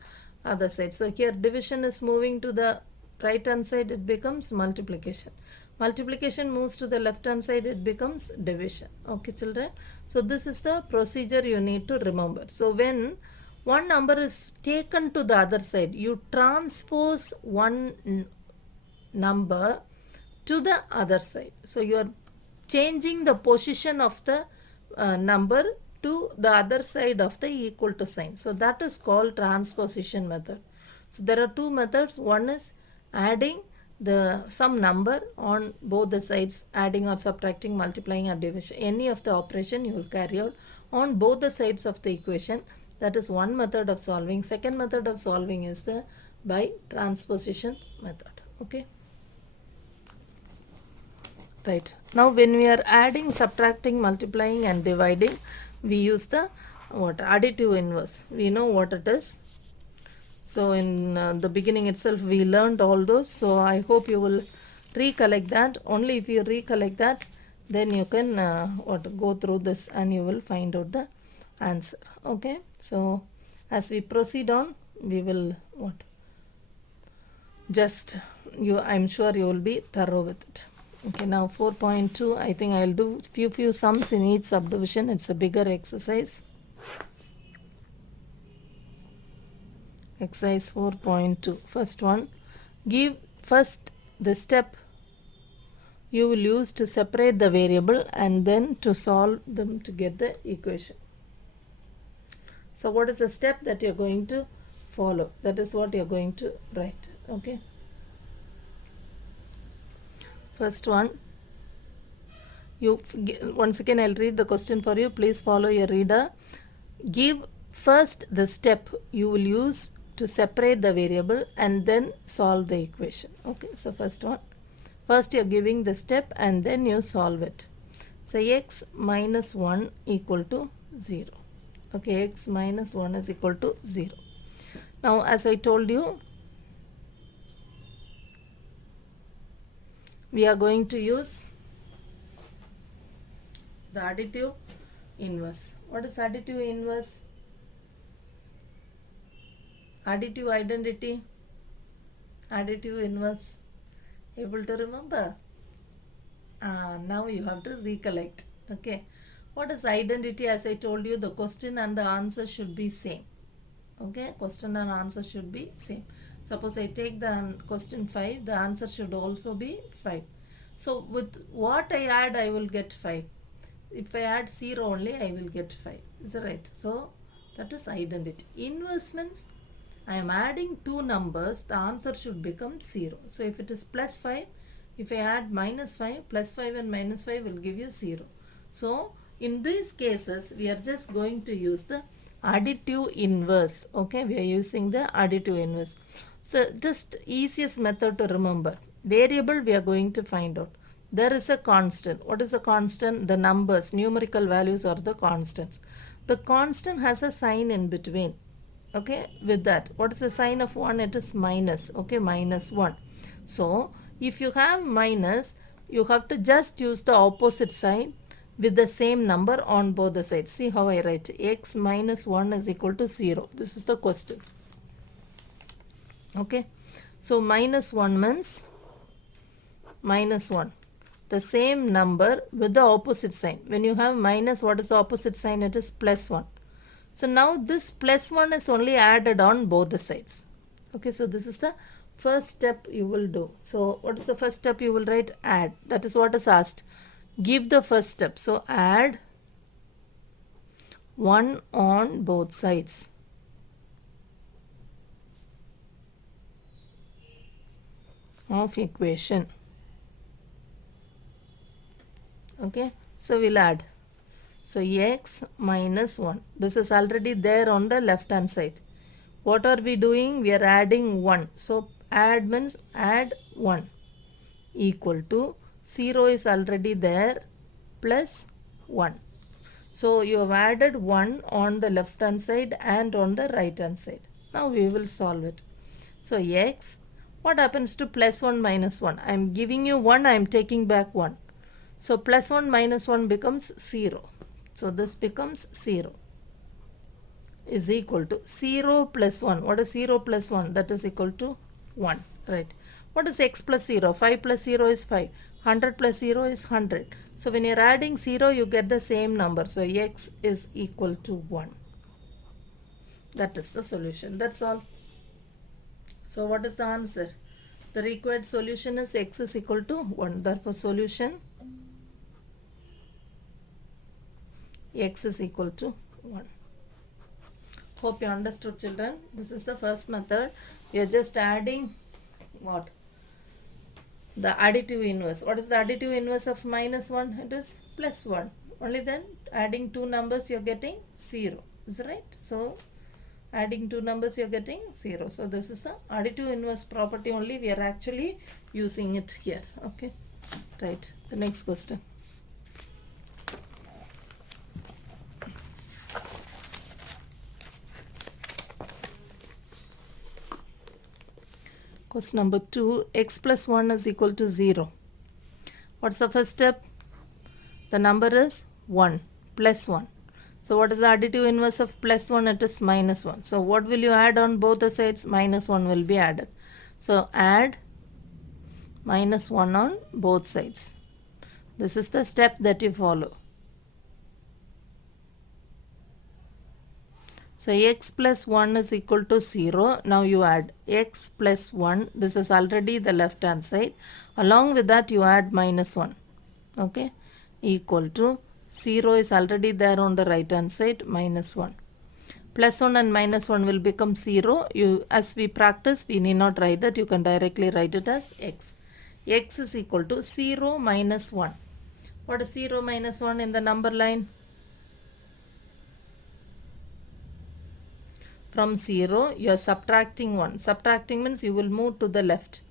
other side. So here division is moving to the right hand side, it becomes multiplication. Multiplication moves to the left hand side, it becomes division. Okay, children. So this is the procedure you need to remember. So when one number is taken to the other side, you transpose one number to the other side. So you are changing the position of the number to the other side of the equal to sign. So that is called transposition method. So there are two methods. One is adding some number on both the sides, adding or subtracting, multiplying or division. Any of the operation you will carry out on both the sides of the equation. That is one method of solving. Second method of solving is the by transposition method. Okay. Right. Now when we are adding, subtracting, multiplying and dividing, we use the additive inverse. We know what it is. So in the beginning itself we learned all those. So I hope you will recollect that. Only if you recollect that, then you can go through this and you will find out the answer. Okay. So as we proceed on, we will I'm sure you will be thorough with it. Okay, now 4.2, I think I'll do few sums in each subdivision. It's a bigger exercise. Exercise 4.2. First one, give first the step you will use to separate the variable and then to solve them to get the equation. So what is the step that you're going to follow? That is what you're going to write. Okay. First one, once again I'll read the question for you. Please follow your reader. Give first the step you will use to separate the variable and then solve the equation. Okay, so first you're giving the step and then you solve it. So x minus 1 equal to 0. Okay, x minus 1 is equal to 0. Now as I told you, we are going to use the additive inverse. What is additive inverse? Additive identity, additive inverse. Able to remember? Now you have to recollect. Okay. What is identity? As I told you, the question and the answer should be same. Okay. Question and answer should be same. Suppose I take the question 5, the answer should also be 5. So with what I add, I will get 5. If I add 0 only, I will get 5. Is that right? So that is identity. Inverse means I am adding two numbers, the answer should become 0. So if it is plus 5, if I add minus 5, plus 5 and minus 5 will give you 0. So in these cases, we are just going to use the additive inverse. Okay, we are using the additive inverse. So just easiest method to remember. Variable we are going to find out. There is a constant. What is a constant? The numbers, numerical values are the constants. The constant has a sign in between. Okay, with that, what is the sign of 1? It is minus. Okay, minus 1. So if you have minus, you have to just use the opposite sign with the same number on both the sides. See how I write? X minus 1 is equal to 0. This is the question. Okay, so minus 1 means minus 1. The same number with the opposite sign. When you have minus, what is the opposite sign? It is plus 1. So now this plus 1 is only added on both the sides. Okay, so this is the first step you will do. So what is the first step you will write? Add. That is what is asked. Give the first step. So add 1 on both sides. Of equation. Okay, so we'll add. So x minus 1. This is already there on the left hand side. What are we doing? We are adding 1. So add means add 1 equal to 0 is already there. plus 1. So you have added 1 on the left hand side and on the right hand side. Now we will solve it. So x, what happens to plus 1 minus 1? I am giving you 1, I am taking back 1. So plus 1 minus 1 becomes 0. So this becomes 0 is equal to 0 plus 1. What is 0 plus 1? That is equal to 1. Right. What is x plus 0? 5 plus 0 is 5. 100 plus 0 is 100. So when you are adding 0, you get the same number. So x is equal to 1. That is the solution. That's all. So what is the answer? The required solution is x is equal to 1. Therefore solution x is equal to 1. Hope you understood, children. This is the first method. We are just adding what? The additive inverse. What is the additive inverse of minus 1? It is plus 1. Only then adding two numbers you are getting 0. Is that right? So adding two numbers you are getting 0. So this is the additive inverse property only. We are actually using it here. Okay. Right. The next question. Question number 2, x plus 1 is equal to 0. What's the first step? The number is 1 plus 1. So what is the additive inverse of plus 1? It is minus 1. So what will you add on both the sides? Minus 1 will be added. So add minus 1 on both sides. This is the step that you follow. So x plus 1 is equal to 0. Now you add x plus 1. This is already the left hand side. Along with that you add minus 1. Okay. Equal to 0 is already there on the right hand side, minus 1. Plus 1 and minus 1 will become 0. As we practice, we need not write that. You can directly write it as x. X is equal to 0 minus 1. What is 0 minus 1 in the number line? From 0, you are subtracting 1. Subtracting means you will move to the left.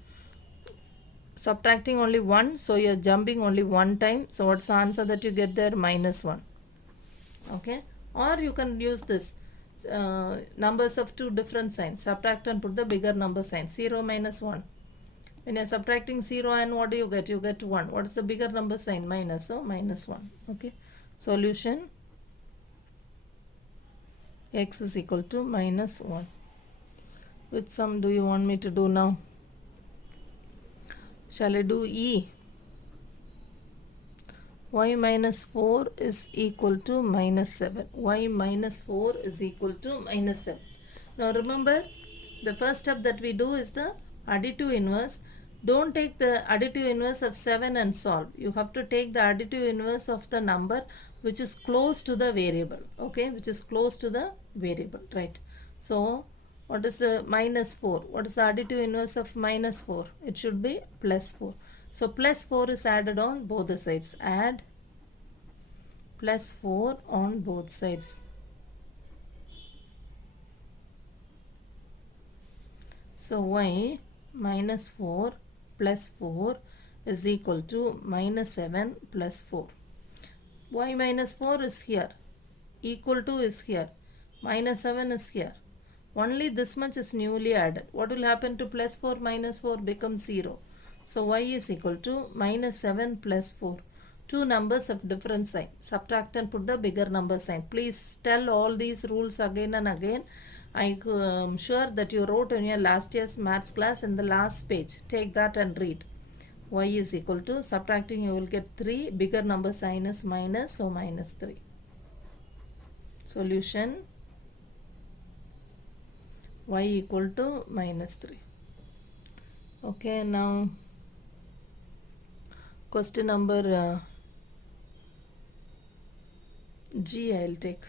Subtracting only 1, so you are jumping only one time. So what's the answer that you get there? Minus 1. Okay. Or you can use this. Numbers of two different signs. Subtract and put the bigger number sign. 0 minus 1. When you are subtracting 0 and what do you get? You get 1. What is the bigger number sign? Minus. So minus 1. Okay. Solution. X is equal to minus 1. Which sum do you want me to do now? Shall I do E? Y minus 4 is equal to minus 7. Y minus 4 is equal to minus 7. Now remember, the first step that we do is the additive inverse. Don't take the additive inverse of 7 and solve. You have to take the additive inverse of the number which is close to the variable. Okay, which is close to the variable, right? So, what is the minus 4? What is the additive inverse of minus 4? It should be plus 4. So, plus 4 is added on both the sides. Add plus 4 on both sides. So, y minus 4 plus 4 is equal to minus 7 plus 4. Y minus 4 is here. Equal to is here. Minus 7 is here. Only this much is newly added. What will happen to plus 4 minus 4 becomes 0. So y is equal to minus 7 plus 4. Two numbers of different sign. Subtract and put the bigger number sign. Please tell all these rules again and again. I am sure that you wrote in your last year's maths class in the last page. Take that and read. Y is equal to, subtracting you will get 3. Bigger number sign is minus. So minus 3. Solution. Y equal to minus 3. Okay, now question number G I will take.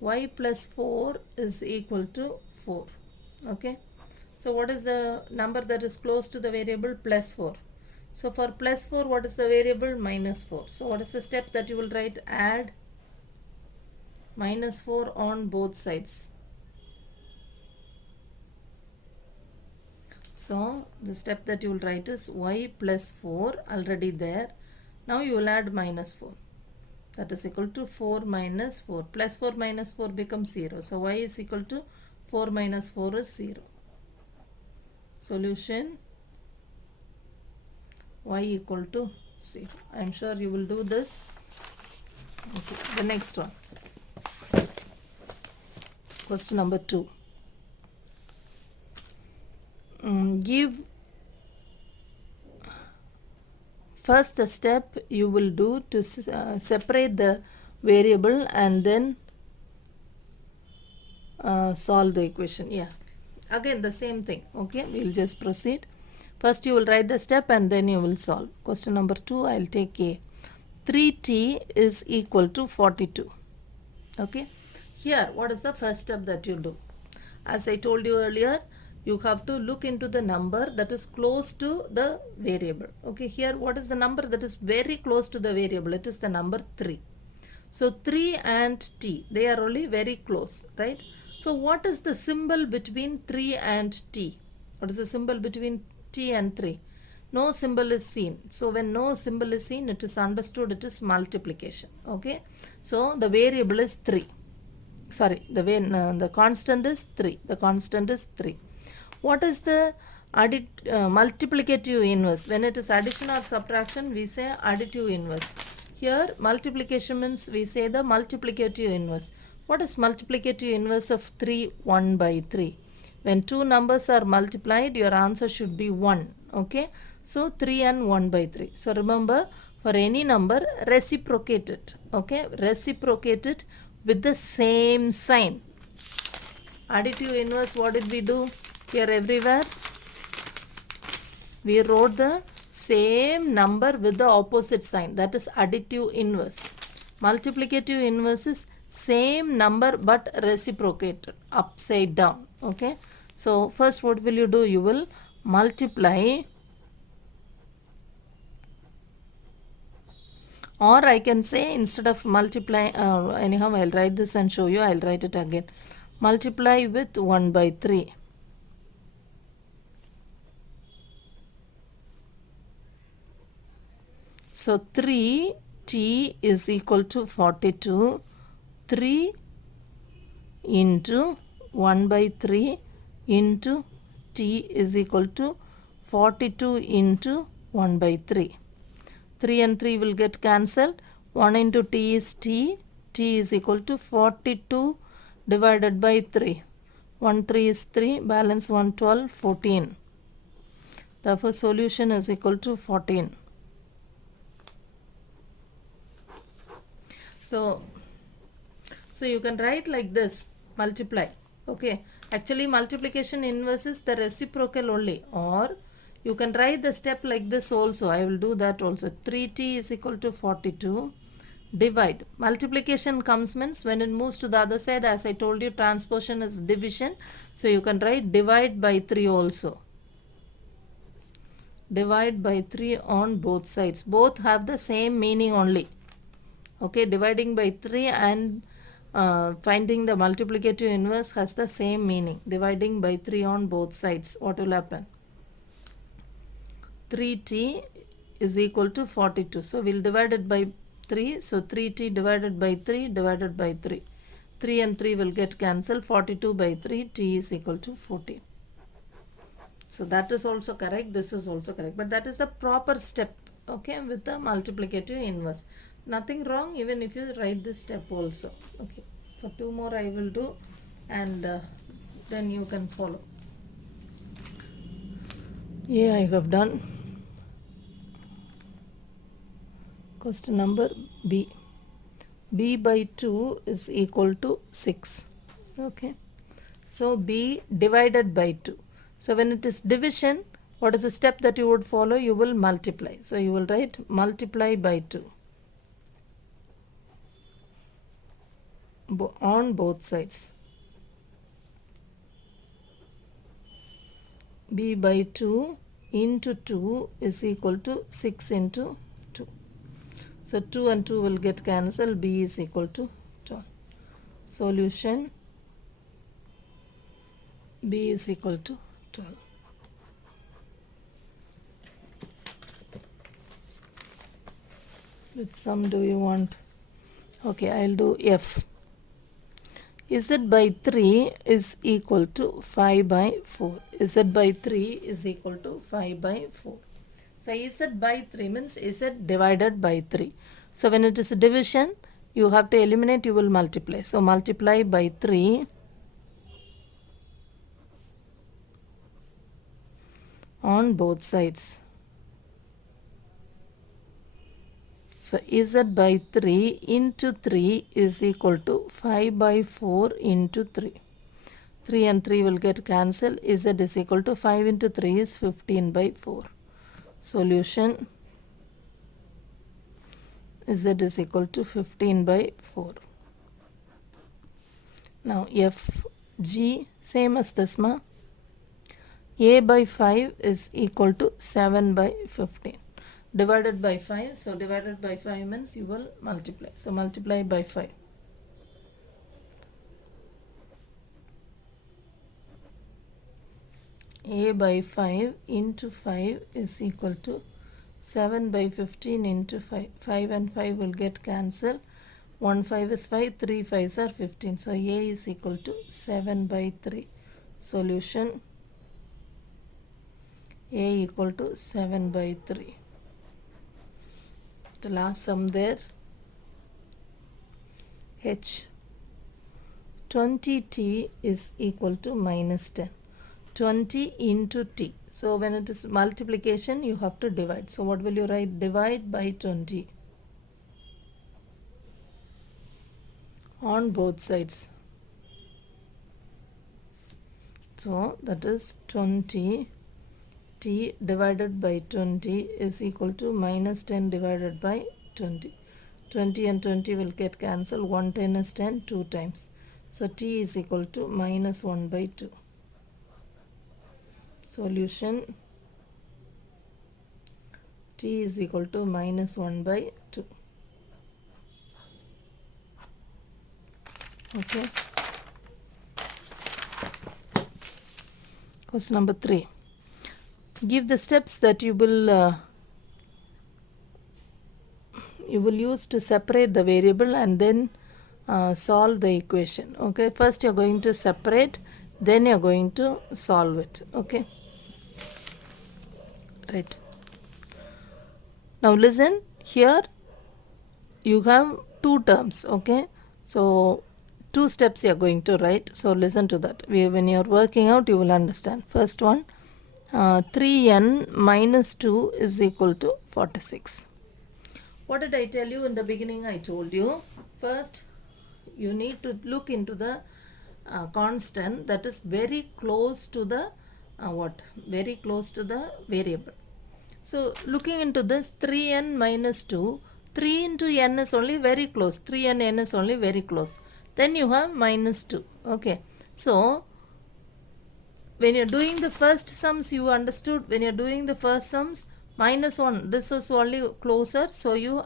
Y plus 4 is equal to 4. Okay. So what is the number that is close to the variable? Plus 4. So for plus 4, what is the variable? Minus 4. So what is the step that you will write? Add minus 4 on both sides. So the step that you will write is y plus 4 already there Now you will add minus 4. That is equal to 4 minus 4. Plus 4 minus 4 becomes 0. So y is equal to 4 minus 4 is 0. Solution y equal to 0. I am sure you will do this. Okay, the next one. Question number 2. Give first the step you will do to separate the variable and then solve the equation. Yeah, again the same thing. Okay, we will just proceed. First you will write the step and then you will solve. Question number 2, I will take A. 3t is equal to 42. Okay, here what is the first step that you do? As I told you earlier, you have to look into the number that is close to the variable. Okay, here what is the number that is very close to the variable? It is the number 3. So 3 and t, they are only very close, right? So what is the symbol between 3 and t? What is the symbol between t and 3? No symbol is seen. So when no symbol is seen, it is understood it is multiplication. Okay, so the variable is 3. Sorry, the constant is 3. The constant is 3. What is the multiplicative inverse? When it is addition or subtraction, we say additive inverse. Here multiplication means we say the multiplicative inverse. What is multiplicative inverse of 3? 1 by 3. When two numbers are multiplied, your answer should be 1. Okay, so 3 and 1 by 3. So remember, for any number, reciprocate it. Okay, reciprocate it with the same sign. Additive inverse, what did we do? Here everywhere we wrote the same number with the opposite sign, that is additive inverse. Multiplicative inverse is same number but reciprocated, upside down. Okay, so first what will you do? You will multiply, or I can say instead of multiply, anyhow I will write this and show you. I will write it again. Multiply with 1 by 3. So 3t is equal to 42. 3 into 1 by 3 into t is equal to 42 into 1 by 3. 3 and 3 will get cancelled. 1 into t is t. T is equal to 42 divided by 3. 1 3 is 3. Balance 1 12 14. Therefore solution is equal to 14. So you can write like this, multiply. Okay, actually multiplication inverse is the reciprocal only, or you can write the step like this also. I will do that also. 3t is equal to 42. Divide. Multiplication comes means when it moves to the other side, as I told you, transposition is division. So you can write divide by 3 also. Divide by 3 on both sides. Both have the same meaning only. Okay, dividing by 3 and finding the multiplicative inverse has the same meaning. Dividing by 3 on both sides. What will happen? 3t is equal to 42. So we'll divide it by 3. So 3t divided by 3 divided by 3. 3 and 3 will get cancelled. 42 by 3, t is equal to 14. So that is also correct. This is also correct. But that is the proper step. Okay, with the multiplicative inverse. Nothing wrong even if you write this step also. Okay, for 2 more I will do, and then you can follow. Yeah, I have done. Question number B. B by 2 is equal to 6. Okay, so B divided by 2. So when it is division, what is the step that you would follow? You will multiply. So you will write multiply by 2 on both sides. B by 2 into 2 is equal to 6 into 2. So 2 and 2 will get cancelled. B is equal to 12. Solution B is equal to 12. Which sum do you want? Okay, I'll do F. Z by 3 is equal to 5 by 4. Z by 3 is equal to 5 by 4. So Z by 3 means Z divided by 3. So when it is division, you have to eliminate, you will multiply. So multiply by 3 on both sides. So Z by 3 into 3 is equal to 5 by 4 into 3. 3 and 3 will get cancelled. Z is equal to 5 into 3 is 15 by 4. Solution Z is equal to 15 by 4. Now F, G, same as this ma. A by 5 is equal to 7 by 15. Divided by 5. So divided by 5 means you will multiply. So multiply by 5. A by 5 into 5 is equal to 7 by 15 into 5. 5 and 5 will get cancelled. 1 5 is 5, 3 5s are 15. So A is equal to 7 by 3. Solution A equal to 7 by 3. The last sum there, H. 20t is equal to minus 10. 20 into t. So when it is multiplication, you have to divide. So what will you write? Divide by 20 on both sides. So that is 20 t divided by 20 is equal to minus 10 divided by 20. 20 and 20 will get cancelled. 1 10 is 10 2 times. So t is equal to minus 1 by 2. Solution t is equal to minus 1 by 2. Okay. Question number 3. Give the steps that you will use to separate the variable and then solve the equation. Okay, first you're going to separate, then you're going to solve it. Okay, right. Now listen, here you have two terms. Okay, so two steps you're going to write. So listen to that. When you're working out, you will understand. First one, 3n minus 2 is equal to 46. What did I tell you in the beginning? I told you first you need to look into the constant that is very close to the very close to the variable. So looking into this, 3n minus 2, 3 into n is only very close, 3 and n is only very close. Then you have minus 2. Okay, so when you're doing the first sums, you understood, when you're doing the first sums, minus 1, this is only closer, so you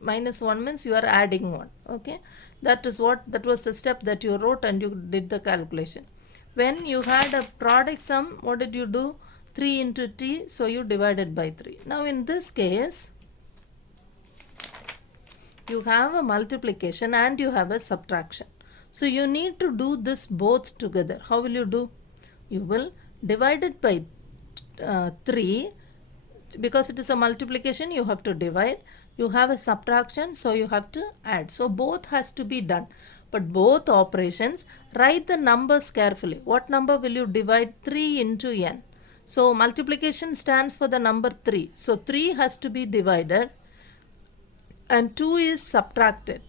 minus 1 means you are adding 1. Okay, that was the step that you wrote and you did the calculation. When you had a product sum, what did you do? 3 into t, so you divided by 3. Now in this case, you have a multiplication and you have a subtraction. So you need to do this both together. How will you do? You will divide it by 3. Because it is a multiplication, you have to divide. You have a subtraction, so you have to add. So both has to be done. But both operations, write the numbers carefully. What number will you divide 3 into n? So multiplication stands for the number 3. So 3 has to be divided and 2 is subtracted.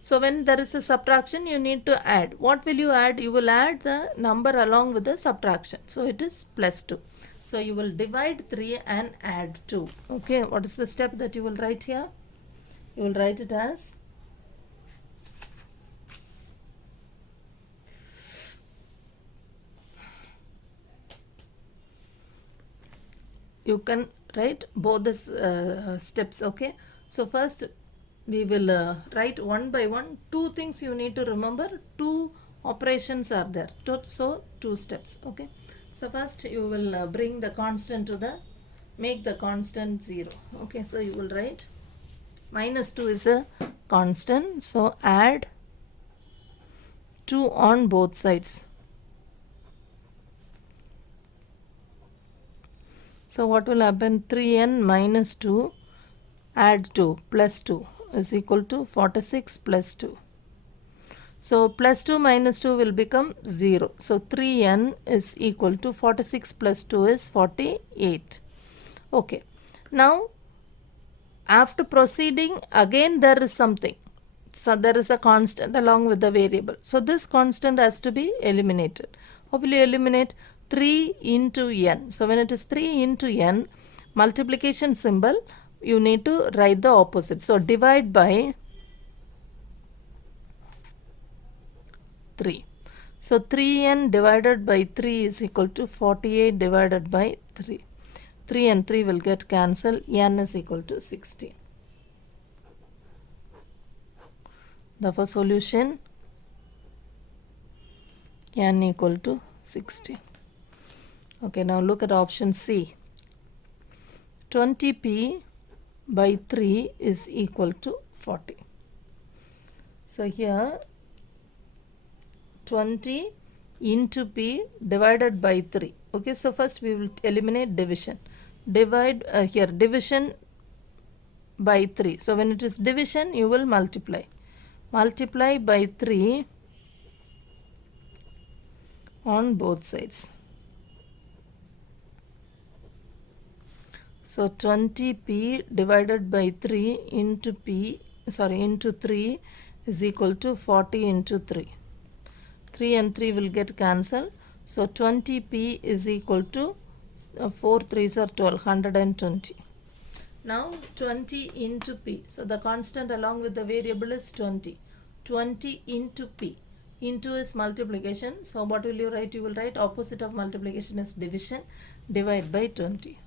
So when there is a subtraction, you need to add. What will you add? You will add the number along with the subtraction. So it is plus 2. So you will divide 3 and add 2. Okay, what is the step that you will write here? You will write it as you can write both the steps. Okay, so first we will write one by one. Two things you need to remember. Two operations are there. So two steps. Okay, so first you will make the constant 0. Okay, so you will write minus 2 is a constant, so add 2 on both sides. So what will happen? 3n minus 2 add 2 plus 2 is equal to 46 plus 2. So plus 2 minus 2 will become 0. So 3n is equal to 46 plus 2 is 48. Okay. Now after proceeding, again there is something. So there is a constant along with the variable. So this constant has to be eliminated. How will you eliminate? 3 into n. So when it is 3 into n, multiplication symbol, you need to write the opposite. So divide by 3. So 3n divided by 3 is equal to 48 divided by 3. 3 and 3 will get cancelled. N is equal to 16. Therefore solution n equal to 16. Okay, now look at option C. 20p by 3 is equal to 40. So here 20 into p divided by 3. Okay, so first we will eliminate division. Divide here division by 3. So when it is division, you will multiply. Multiply by 3 on both sides. So 20p divided by 3 into into 3 is equal to 40 into 3. 3 and 3 will get cancelled. So 20p is equal to 4 3s are 12, 120. Now 20 into p. So the constant along with the variable is 20. 20 into p. Into is multiplication. So what will you write? You will write opposite of multiplication is division. Divide by 20.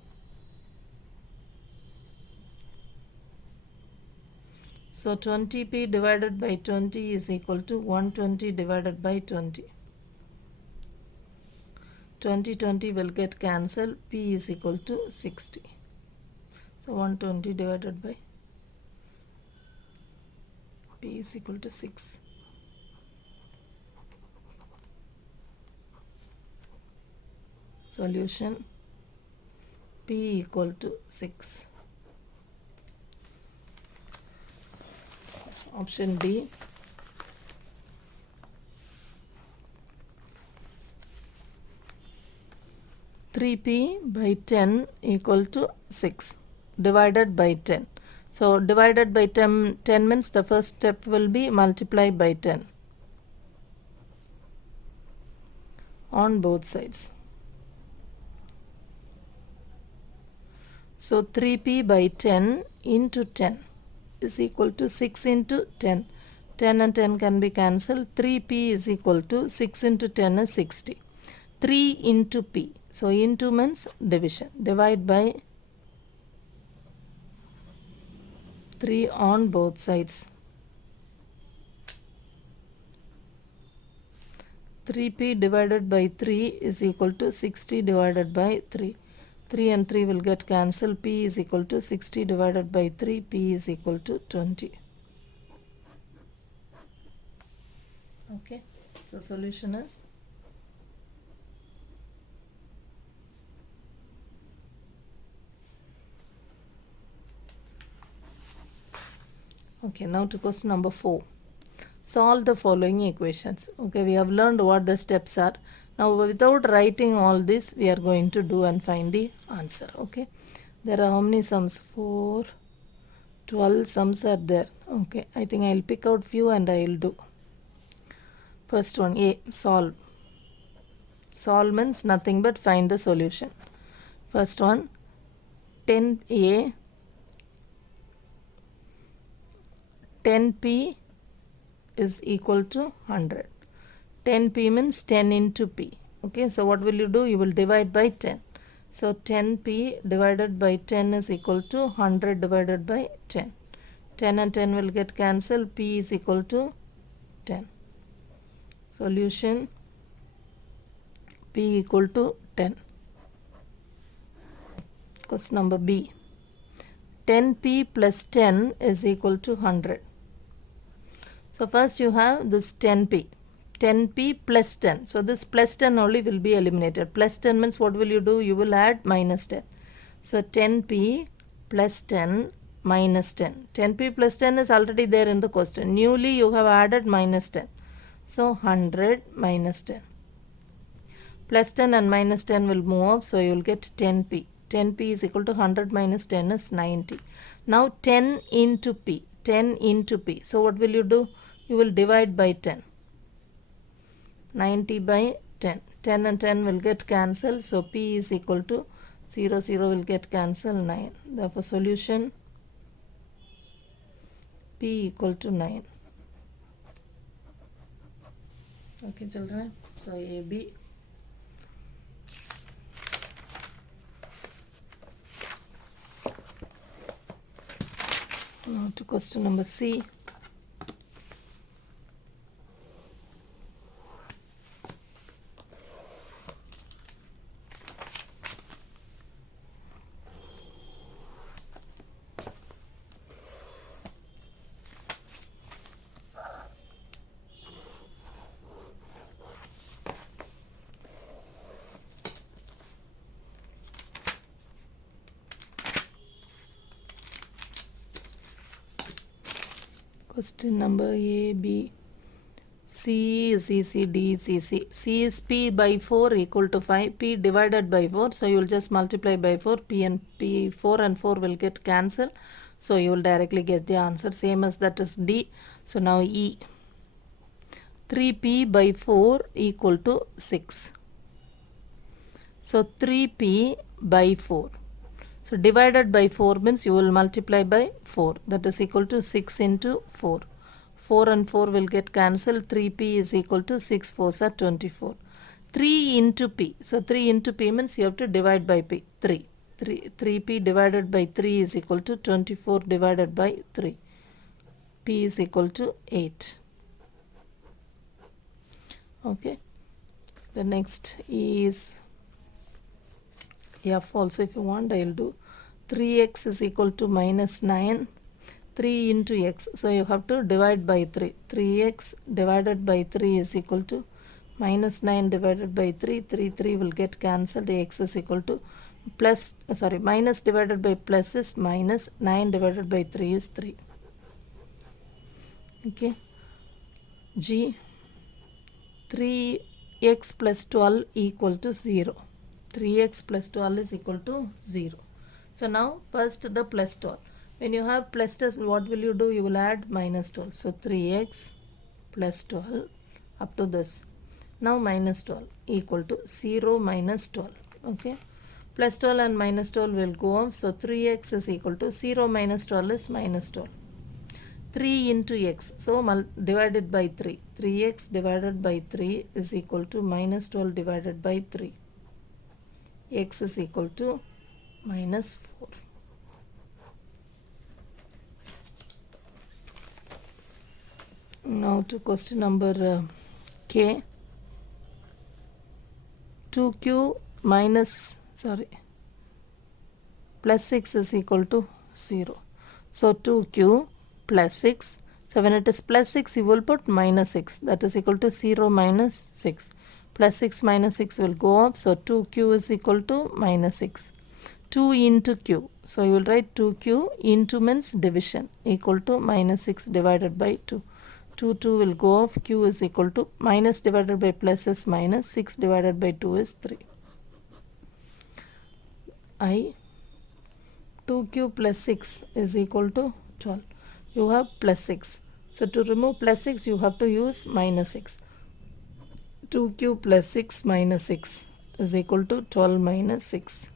So 20p divided by 20 is equal to 120 divided by 20. 20 will get cancelled. P is equal to 60. So 120 divided by P is equal to 6. Solution P equal to 6. Option D. Three p by 10 equal to 6 divided by 10. So divided by 10 means the first step will be multiply by 10 on both sides. So 3p by 10 into 10 is equal to 6 into 10. 10 and 10 can be cancelled. 3p is equal to 6 into 10 is 60. 3 into p. So into means division. Divide by 3 on both sides. 3p divided by 3 is equal to 60 divided by 3. 3 and 3 will get cancelled. P is equal to 60 divided by 3. P is equal to 20. Okay, so solution is okay. Now to question number 4. Solve the following equations. Okay, we have learned what the steps are. Now without writing all this, we are going to do and find the answer. Okay, there are how many sums? 4, 12 sums are there. Okay, I think I will pick out few and I will do. First one, A, solve. Solve means nothing but find the solution. First one, 10A, 10p is equal to 100. 10p means 10 into p. Okay, so what will you do? You will divide by 10. So 10p divided by 10 is equal to 100 divided by 10. 10 and 10 will get cancelled. P is equal to 10. Solution P equal to 10. Question number B. 10p plus 10 is equal to 100. So first you have this 10p. 10p plus 10. So this plus 10 only will be eliminated. Plus 10 means what will you do? You will add minus 10. So 10p plus 10 minus 10. 10p plus 10 is already there in the question. Newly you have added minus 10. So 100 minus 10. Plus 10 and minus 10 will move off. So you will get 10p. 10p is equal to 100 minus 10 is 90. Now 10 into p. 10 into p. So what will you do? You will divide by 10. 90 by 10. 10 and 10 will get cancelled. So p is equal to 0, 0 will get cancelled, 9. Therefore solution p equal to 9. Okay children. So AB. Now to question number C. Question number A, B, C is C, D is C. C is P by 4 equal to 5. P divided by 4. So you will just multiply by 4. P and P, 4 and 4 will get cancelled. So you will directly get the answer. Same as that is D. So now E. 3P by 4 equal to 6. So 3P by 4. So divided by 4 means you will multiply by 4. That is equal to 6 into 4. 4 and 4 will get cancelled. 3p is equal to 6 4s are 24. 3 into p. So 3 into p means you have to divide by p. 3p divided by 3 is equal to 24 divided by 3. P is equal to 8. Okay. The next is F also. If you want, I will do 3x is equal to minus 9. 3 into x. So you have to divide by 3. 3x divided by 3 is equal to minus 9 divided by 3. 3 will get cancelled. X is equal to minus divided by plus is minus. 9 divided by 3 is 3. Okay. G. 3x plus 12 equal to 0. 3x plus 12 is equal to 0. So now first the plus 12. When you have plus test, what will you do? You will add minus 12. So 3x plus 12 up to this. Now minus 12 equal to 0 minus 12. Okay. Plus 12 and minus 12 will go off. So 3x is equal to 0 minus 12 is minus 12. 3 into x. So divided by 3. 3x divided by 3 is equal to minus 12 divided by 3. X is equal to minus 4. Now to question number K. 2q plus 6 is equal to 0. So 2q plus 6. So when it is plus 6, you will put minus 6. That is equal to 0 minus 6. Plus 6 minus 6 will go off. So 2q is equal to minus 6. 2 into q. So you will write 2q into means division equal to minus 6 divided by 2. 2 will go off. Q is equal to minus divided by plus is minus. 6 divided by 2 is 3. I. 2q plus 6 is equal to 12. You have plus 6. So to remove plus 6, you have to use minus 6. 2q plus 6 minus 6 is equal to 12 minus 6.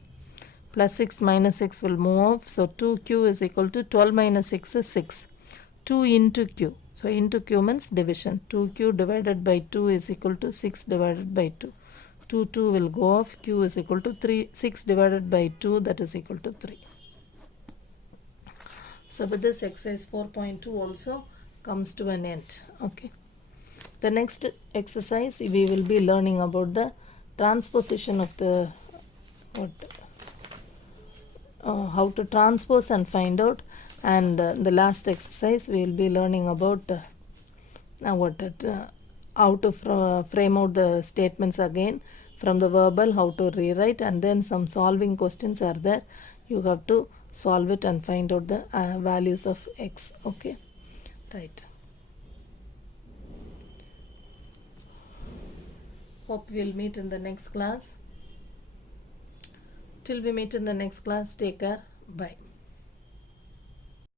Plus 6 minus 6 will move off. So 2q is equal to 12 minus 6 is 6. 2 into q. So into q means division. 2q divided by 2 is equal to 6 divided by 2. 2 will go off. Q is equal to 3. 6 divided by 2, that is equal to 3. So with this exercise 4.2 also comes to an end. Okay. The next exercise we will be learning about the transposition of the how to transpose and find out, and the last exercise we will be learning about how to frame out the statements again from the verbal, how to rewrite, and then some solving questions are there. You have to solve it and find out the values of x. Okay, right. Hope we'll meet in the next class. Till we meet in the next class, take care. Bye.